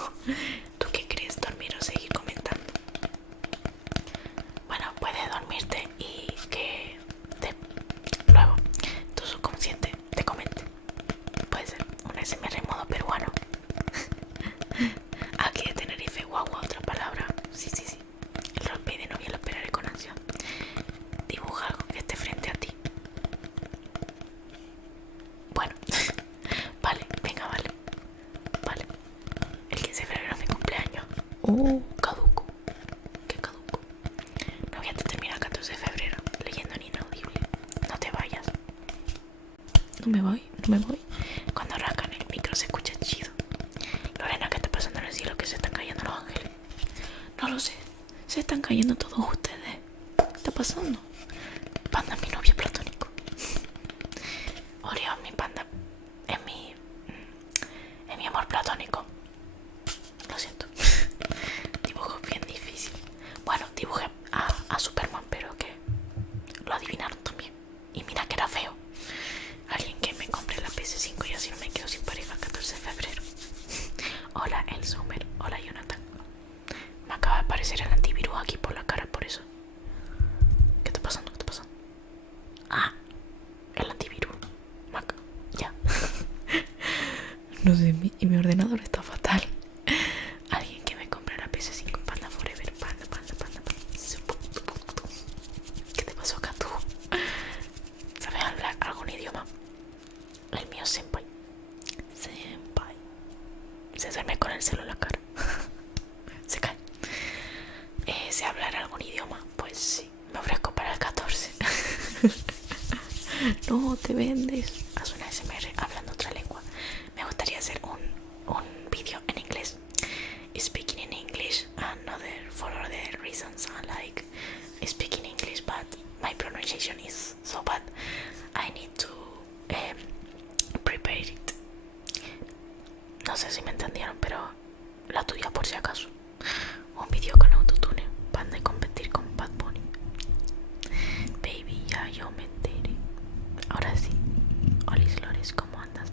¿Tú qué crees? ¿Dormir o seguir comentando? Bueno, puedes dormirte y que luego tu subconsciente te comente. Puede ser un ASMR en modo peruano. Aquí de Tenerife, guagua, otra palabra. Sí. El roleplay de novia lo esperaré con ansia. Dibuja algo que esté frente a ti. Bueno, vale, venga, vale. El 15 de febrero es mi cumpleaños. Caduco. ¿Qué caduco? Novia te termina el 14 de febrero leyendo en inaudible. No te vayas. No me voy. Cuando rascan el micro se escucha chido. Lorena, ¿qué está pasando en el cielo? Que se están cayendo los ángeles. No lo sé. Se están cayendo todos ustedes. ¿Qué está pasando? Panda es mi novio platónico. Oreo, mi panda. Es mi amor platónico. Lo siento. Dibujo bien difícil. Bueno, dibujé a Superman, pero que lo adivinaron también. Y mira que era feo. Alguien que me compre la PS5 y así no me quedo sin pareja el 14 de febrero. Hola, El Summer. Hola, Jonathan. Me acaba de aparecer el antivirus aquí por la cara, por eso. ¿Qué está pasando? Ah, el antivirus. Ya. No sé, mi ordenador está fatal. Alguien que me compre la PS5. Panda Forever. Panda. ¿Qué te pasó acá tú? ¿Sabes hablar algún idioma? El mío, senpai. Se duerme con el celo en la cara. Se cae. ¿Sé hablar algún idioma? Pues sí, me ofrezco para el 14. No te vendes. Haz una ASMR hablando otra lengua. Me gustaría hacer un vídeo en inglés. Speaking in English. Another for the reasons I like speaking English, but my pronunciation is so bad. I need to prepare it. No sé si me entendieron, pero la tuya por si acaso. Un vídeo con autotune. Panda y competir con Bad Bunny. Baby, ya yo me enteré. Ahora sí. Olis Lores, ¿cómo andas?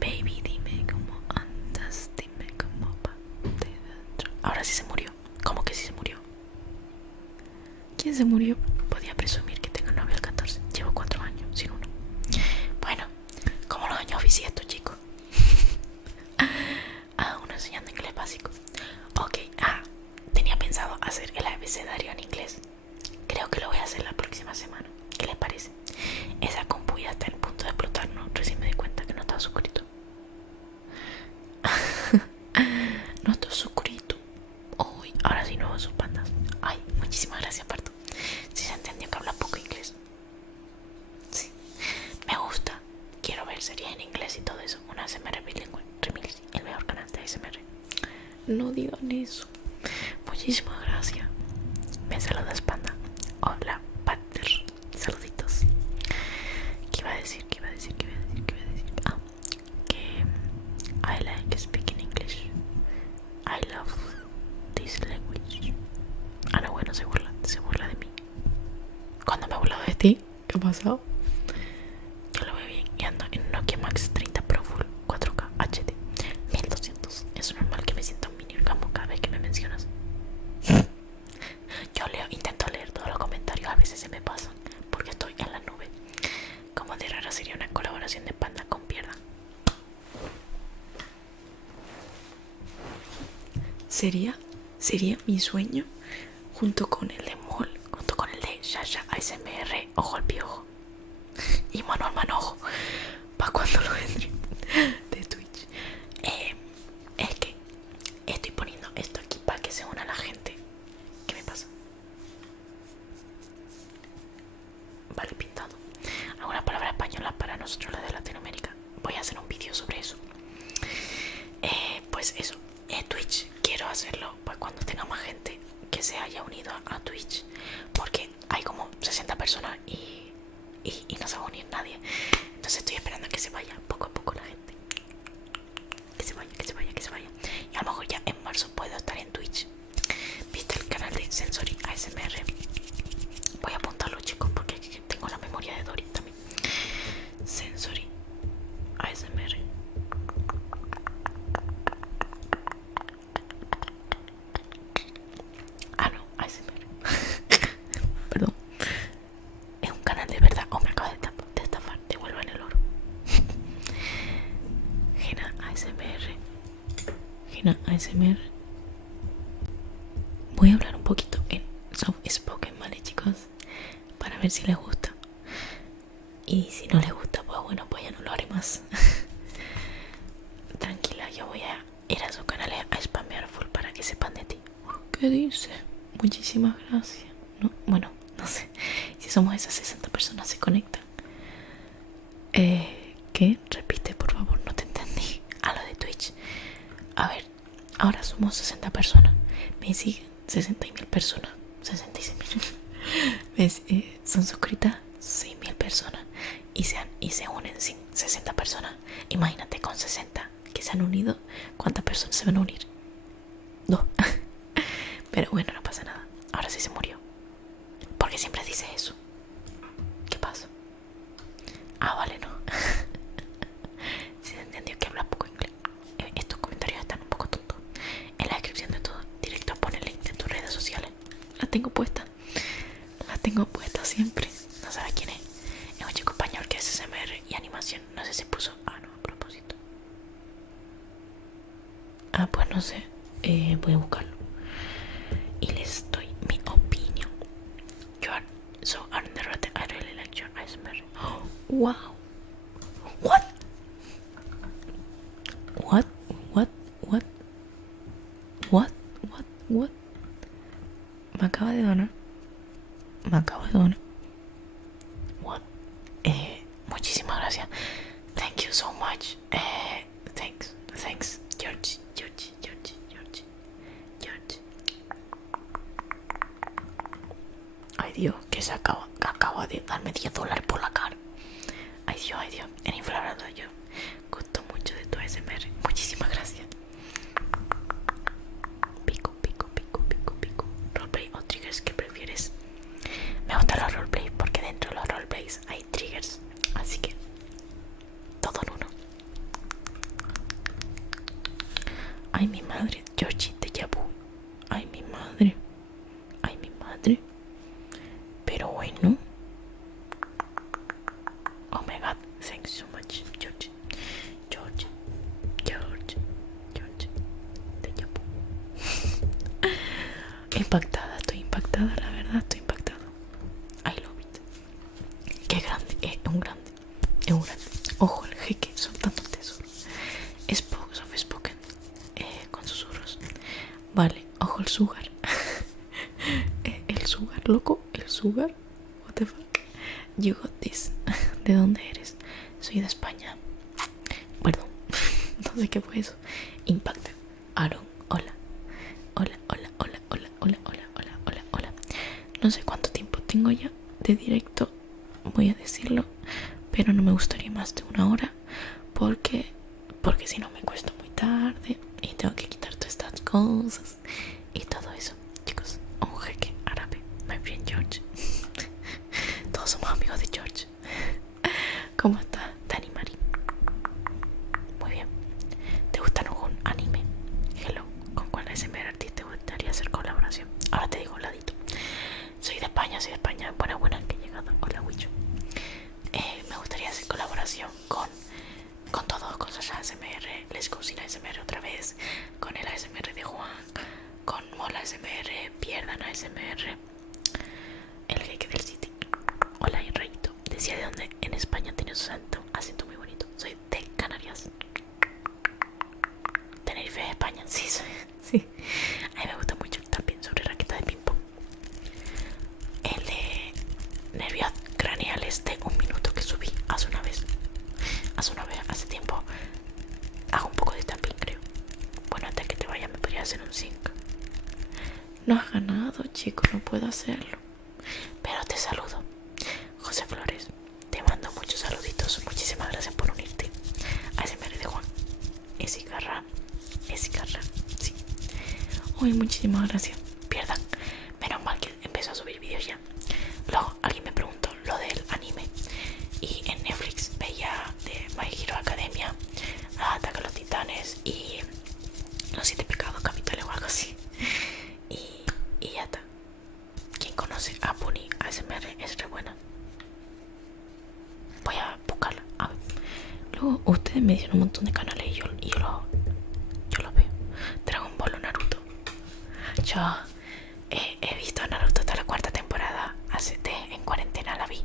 Baby, dime cómo andas. Dime cómo va de dentro. Ahora sí se murió. ¿Cómo que sí se murió? ¿Quién se murió? Podía presumir que tengo novio al 14. Llevo 4 años sin uno. Bueno, como los años bisietos, chicos. Uno enseñando inglés básico. Ok, tenía pensado hacer el abecedario en inglés. Creo que lo voy a hacer la próxima semana. ¿Qué les parece? Esa compu ya está en punto de explotar, ¿no? Recién me di cuenta que no estaba suscrito. No estoy suscrito. Uy, ahora sí no sus pandas. Ay, muchísimas gracias, Parto. Sí se entendió que habla poco inglés. Sí, me gusta. Quiero ver series en inglés y todo eso. Una ASMR bilingüe. Remilly, el mejor canal de ASMR. No digan eso. Muchísimas gracias. Me saludas, panda. Hola, Pater. Saluditos. ¿Qué iba a decir? Que I like speaking English. I love this language. No, bueno, se burla de mí. ¿Cuándo me ha burlado de ti? ¿Qué ha pasado? Yo lo veo bien y ando en un Nokia Max 30 Pro Full 4K HD 1200. Es normal que me sienta un mini orgasmo cada vez que me mencionas. Yo intento leer todos los comentarios, a veces se me pasan porque estoy en la nube. Como de raras sería mi sueño junto con el de Mol, junto con el de Shasha ASMR, ojo al piojo y mano al manojo, para cuando lo entre de Twitch. Es que estoy poniendo esto aquí para que se una la gente. ¿Qué me pasa? Vale, pintado. ¿Alguna palabra española para nosotros los de Latinoamérica? Voy a hacer un vídeo sobre eso. Pues eso, Twitch quiero hacerlo pues cuando tenga más gente que se haya unido a Twitch, porque hay como 60 personas y no se va a unir nadie. Entonces estoy esperando a que se vaya poco a poco la gente. Que se vaya, que se vaya, que se vaya. Y a lo mejor ya en marzo puedo estar en Twitch. ¿Viste el canal de Sensory ASMR? Voy a apuntarlo, chicos, porque tengo la memoria de Dory también. Sensory ASMR. Ah, no, ASMR. Perdón. Es un canal de verdad. Oh, me acabas de estafar. Devuelvan el oro. Gina ASMR. Gina ASMR. Voy a hablar un poquito en soft spoken, ¿vale, chicos? Para ver si les gusta. Y si no les gusta, pues bueno, pues ya no lo haré más. Tranquila, yo voy a ir a sus canales a spamear full para que sepan de ti. ¿Qué dice? Muchísimas gracias. No, bueno, no sé. Si somos esas 60 personas se conectan. ¿Qué? Repite, por favor, no te entendí. A lo de Twitch. A ver, ahora somos 60 personas. Me siguen 60.000 personas. 66.000. Son suscritas 6.000 personas. Y se unen 60 personas. Imagínate con 60 que se han unido. ¿Cuántas personas se van a unir? 2. Pero bueno, no pasa nada. Ahora sí se murió. ¿Por qué siempre dices eso? ¿Qué pasa? Ah, vale, no. Sí se entendió que habla poco inglés. Estos comentarios están un poco tontos. En la descripción de todo directo pone el link de tus redes sociales. La tengo puesta. La tengo puesta siempre. No sabes quién es. Es un chico español que es SMR y animación. No sé si puso... Ah, no, a propósito. Ah, pues no sé. Voy a buscarlo. Y les doy mi opinión. You are so underrated. I really like your ASMR. Oh, wow. What? What? What? What? What? What? What? Me acaba de donar. Me acaba de donar. What? Muchísimas gracias. Thank you so much. Thanks, George. Ay, Dios, que acaba de darme $10 por la cara. Ay, Dios. En inflablado yo. Gustó mucho de tu ASMR. Muchísimas gracias. Pico. Roleplay o triggers, ¿qué prefieres? Me gustan los roleplays porque dentro de los roleplays hay triggers. Así que todo en uno. Ay, mi madre, Georgie de Yabu. Ay, mi madre. Pero bueno. Oh my god, thanks so much, George de Yabu. Estoy impactada, la verdad, estoy impactada. I love it. Qué grande, es un grande. Ojo, el jeque soltando el tesoro. Soft spoken, con susurros. Vale, ojo el sugar. El sugar, loco, el sugar. What the fuck. You got this. ¿De dónde eres? Soy de España. Perdón, no sé qué fue eso. Impact. Aaron, hola. Hola. No sé cuánto tiempo tengo ya de directo, voy a decirlo, pero no me gustaría más de 1 hora porque si no me cuesta muy tarde y tengo que quitar todas estas cosas y todo eso. Chicos, un jeque árabe, my friend George. Todos somos amigos de George. ¿Cómo está Dani Mari? Muy bien. ¿Te gusta algún anime? Hello. ¿Con cuál ASMR artista te gustaría hacer colaboración? Ahora te digo ladito. Soy de España. Buena que he llegado. Hola, Wicho. Me gustaría hacer colaboración con todos, con Sasha ASMR, Les Cocina ASMR otra vez, con el ASMR de Juan, con Mola ASMR, Pierdan ASMR, el jeque del City. Hola, Rayito. Decía de dónde en España tiene su acento muy bonito. Soy de Canarias. Tenerife, España. Sí, soy. Sí. A mí me gusta mucho también sobre raqueta de ping pong. El de nervios craneales de 1 minuto que subí hace una vez. Hace tiempo. Hago un poco de tapping, creo. Bueno, antes que te vaya me podría hacer un zinc. No has ganado, chico, no puedo hacerlo. Pero te saludo. José Flores, te mando muchos saluditos. Muchísimas gracias por unirte a ASMR de Juan. Esicarra, sí. Uy, muchísimas gracias. Pierdan. Menos mal que empezó a subir vídeos ya. Luego alguien me preguntó lo del anime. Y en Netflix veía de My Hero Academia, Ataque a los Titanes y Los 7 Pecados Capitales o algo así. Y ya está. Quien conoce a Puni ASMR es re buena. Voy a buscarla. A ver. Luego ustedes me dicen un montón de canales y yo los veo. Dragon Ball o Naruto. Yo he visto a Naruto hasta la 4ª temporada. En cuarentena la vi.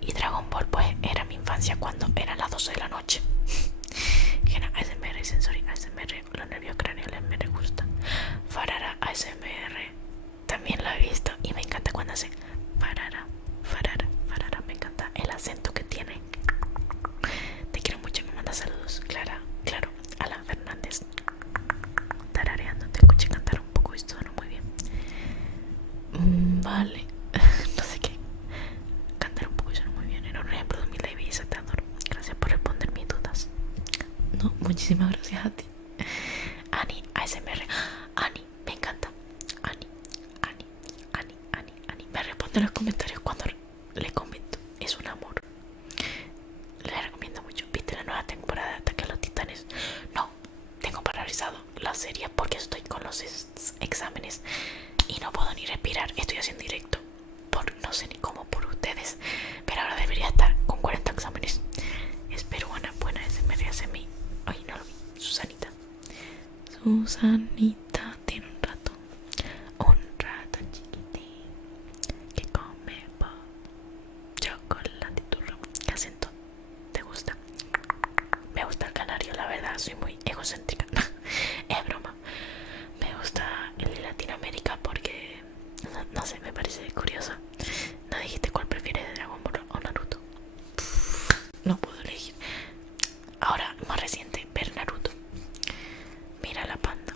Y Dragon Ball pues era mi infancia cuando eran las 12 de la noche. ASMR, Sensory ASMR, los nervios craneales me gusta. Farara ASMR también lo he visto y me encanta cuando hace Farara. Me encanta el acento que tiene. Te quiero mucho, me manda saludos. Claro, Alan Fernández. Tarareando, te escuché cantar un poco, esto no muy bien. Vale, no sé qué. Cantar un poco, eso no muy bien. Era un ejemplo de humildad y belleza, te adoro. Gracias por responder mis dudas. No, muchísimas gracias a ti. Ani ASMR. Ani, me encanta. Ani. Me responde en los comentarios cuando le comento. Es un amor. Le recomiendo mucho. ¿Viste la nueva temporada de Ataque a los Titanes? No, tengo paralizado la serie porque estoy con los exámenes y no puedo ni respirar. Estoy haciendo directo por no sé ni cómo por ustedes, pero ahora debería estar con 40 exámenes. Espero una buena SMR hace mí. Ay, no lo vi. Susanita tiene un rato chiquitín que come chocolate y turrón. ¿Qué acento te gusta? Me gusta el canario, la verdad, soy muy egocéntrica. Es broma. Me gusta el de Latinoamérica porque no sé, me parece curioso. No dijiste cuál prefieres de Dragon Ball o Naruto. No puedo elegir. Ahora, más reciente, ver Naruto. Mira la panda.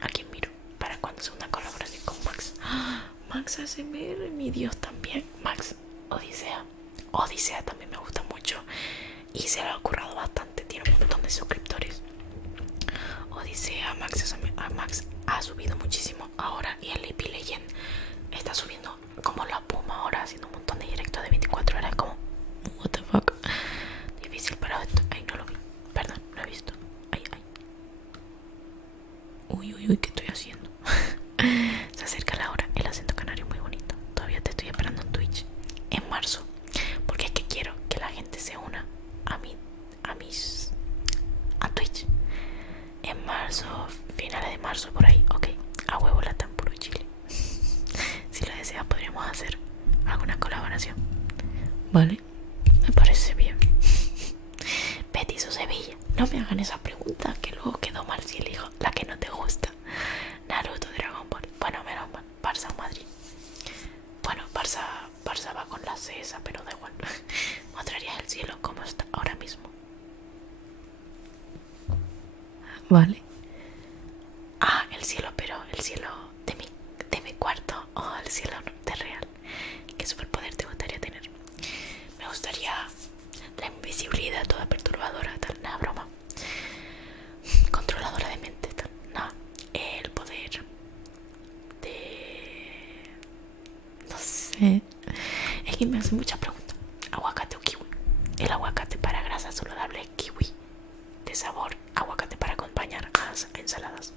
¿A quién miro? ¿Para cuando hace una colaboración con Max? Max ASMR, mi Dios, también. Max Odisea también me gusta mucho. Y se lo ha currado bastante. Tiene un montón de suscriptores. Odisea, Max ha subido muchísimo ahora. Y el League Legend está subiendo como la puma ahora, haciendo un montón de directos de 24 horas. Como, what the fuck. Difícil para esto. Ay, no lo vi. Perdón, no he visto. Ay. Uy, ¿qué estoy haciendo? Se acerca la hora. El acento canario es muy bonito. Todavía te estoy esperando en Twitch en marzo, porque es que quiero que la gente se una a Twitch en marzo, finales de marzo por ahí. Ok, a huevo la puro Chile. Si lo deseas podríamos hacer alguna colaboración. Vale, me parece bien. Betis o Sevilla. No me hagan esa pregunta que luego quedó mal si elijo la que no te gusta. Naruto, Dragon Ball. Bueno, menos mal. Barça o Madrid. Bueno, Barça va con la CESA, pero da igual. Mostrarías el cielo como está ahora mismo. Vale. Ah, el cielo, pero el cielo de mi cuarto o el cielo de real. ¿Qué superpoder te gustaría tener? Me gustaría la invisibilidad toda perturbadora, tal, nada, broma. Controladora de mente, tal, nada. El poder de... no sé. Es que me hacen muchas preguntas. Aguacate o kiwi. El aguacate para grasa saludable, kiwi de sabor, aguacate para acompañar a ensaladas.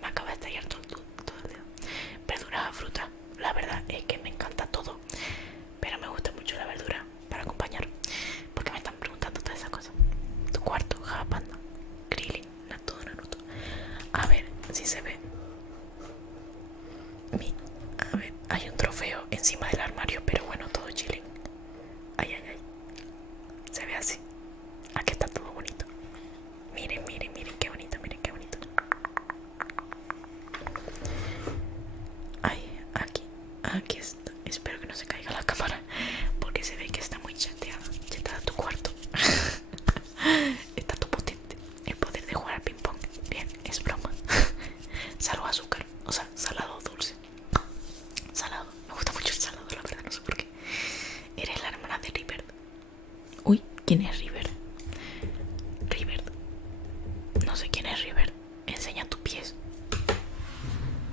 Me acaba de estallar todo el dedo. Verduras a fruta. La verdad es que me encanta todo, pero me gusta mucho la verdura para acompañar. Porque me están preguntando todas esas cosas. Tu cuarto. A ver, hay un trofeo encima del armario, pero bueno, todo chilling. Ay, ay, ay. Se ve así. Aquí está todo bonito. Miren, miren, miren qué bonito, miren qué bonito. Ay, aquí está. Espero que no se caiga la cámara, porque se ve que está muy chateada. Chateada tu cuarto. Está tu potente. El poder de jugar al ping pong. Bien, es broma. Salvo azúcar, o sea, salado o dulce. Salado, me gusta mucho el salado, la verdad, no sé por qué. Eres la hermana de River. Uy, ¿quién es River? River. No sé quién es River. Enseña tus pies.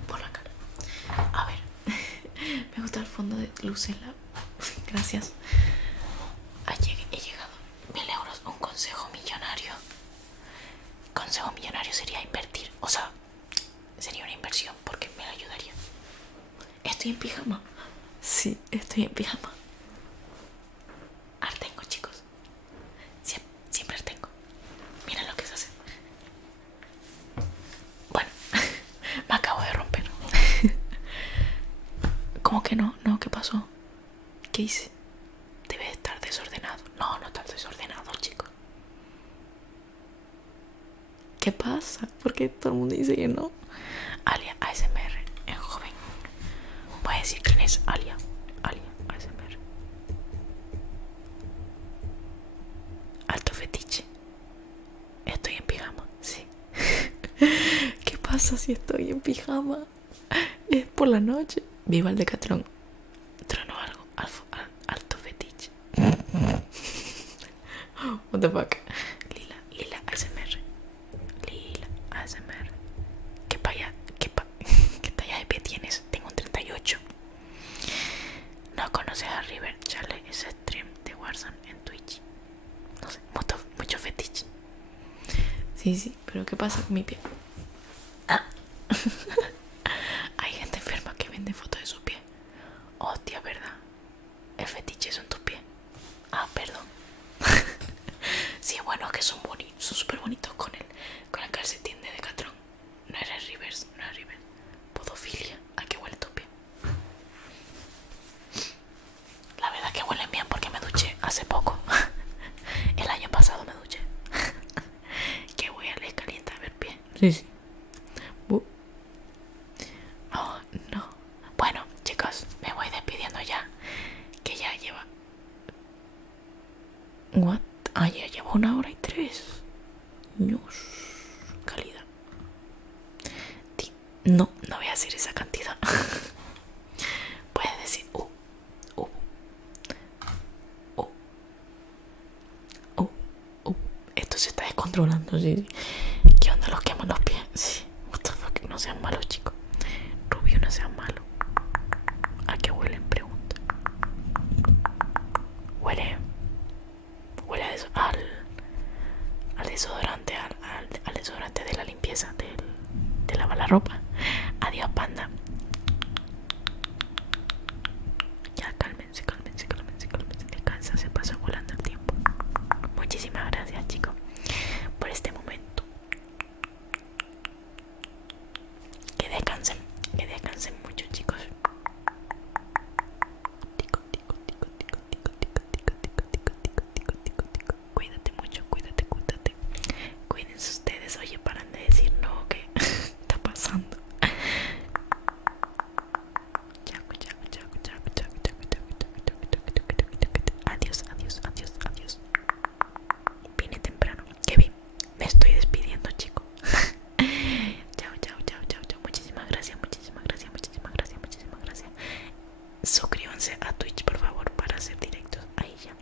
Por la cara. A ver. Me gusta el fondo de Lucela. Gracias. He llegado. 1000 euros. Un consejo millonario. Consejo millonario sería invertir. O sea, sería una inversión porque me ayudaría. Estoy en pijama. Sí, estoy en pijama. Ahora tengo, chicos. Siempre tengo. Miren lo que se hace. Bueno, me acabo de romper. ¿Cómo que no? No, ¿qué pasó? ¿Qué hice? Debe estar desordenado. No, no está desordenado, chicos. ¿Qué pasa? ¿Por qué todo el mundo dice que no? Alia ASMR en joven. Voy a decir quién es Alia. Alia ASMR. Alto fetiche. Estoy en pijama, sí. ¿Qué pasa si estoy en pijama? Es por la noche. Viva el Decathlon. Trono algo. Alto fetiche. What the fuck. Lila ASMR. Lila ASMR. ¿Qué talla de pie tienes? Tengo un 38. No conoces a River. Chale, es stream de Warzone en Twitch. No sé, mucho fetiche. Sí, pero ¿qué pasa con mi pie? Hay gente enferma que vende fotos de su pie. Hostia, ¿verdad? El fetiche son tus pies. Ah, perdón. Sí, bueno, que son súper bonitos con el calcetín de Decathlon. No eres Rivers, no eres Rivers. Podofilia. ¿A qué huele tu pie? La verdad que huelen bien porque me duché hace poco. El año pasado me duché. Que voy a leer caliente a ver pie. Sí. Oh, no. Bueno, chicos, me voy despidiendo ya. Que ya lleva... What? Ah, ya lleva 1 hora y 3. News. Calidad. No voy a decir esa cantidad. Puedes decir esto se está descontrolando, sí. ¿Qué onda? Los queman los pies. Sí. What the fuck, no sean malos, chicos. Rubio, no sean malos. ¿A qué huelen? Pregunta. Huele al desodorante, al desodorante de la limpieza, de lavar la ropa. Adiós, panda. Ya, cálmense. Descansa, se pasa volando el tiempo. Muchísimas gracias, chicos, por este momento. Que descansen mucho, chicos. Cuídate mucho, cuídate. Cuídense ustedes. Oye, paran de decir no, ¿qué está pasando? Adiós. Vine temprano. Kevin, me estoy despidiendo, chicos. Chao. Muchísimas gracias. Suscríbanse a Twitch, por favor, para hacer directos ahí ya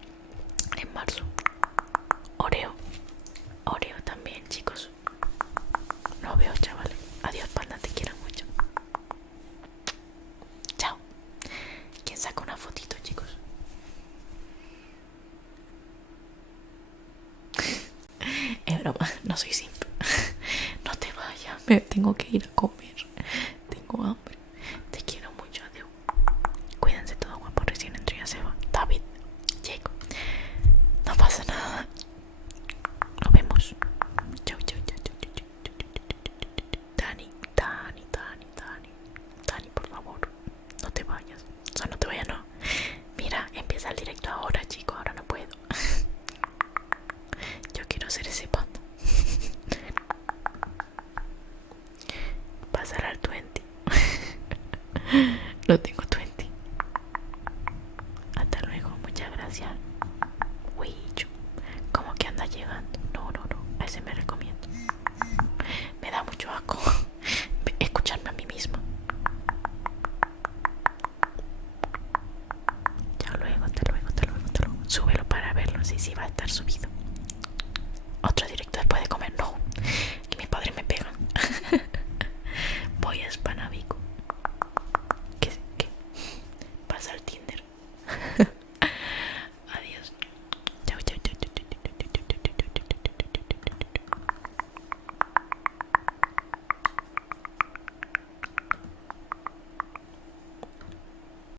en marzo. Oreo también, chicos. No veo, chavales. Adiós, panda, te quiero mucho. Chao. ¿Quién saca una fotito, chicos? Es broma, no soy simp. No te vayas, me tengo que ir a comer. Tengo hambre. Te quiero mucho, adiós. Cuídense todos, guapos. Recién entré a Seba. David, Jacob. No pasa nada. Nos vemos. Chau. Dani, por favor. Lo tengo 20. Hasta luego, muchas gracias. Uy, ¿cómo que anda llegando? No, no, no, a ese me recomiendo. Me da mucho asco escucharme a mí misma. Ya luego, hasta luego, hasta luego, hasta luego. Súbelo para verlo, sí, sí, va a estar subido.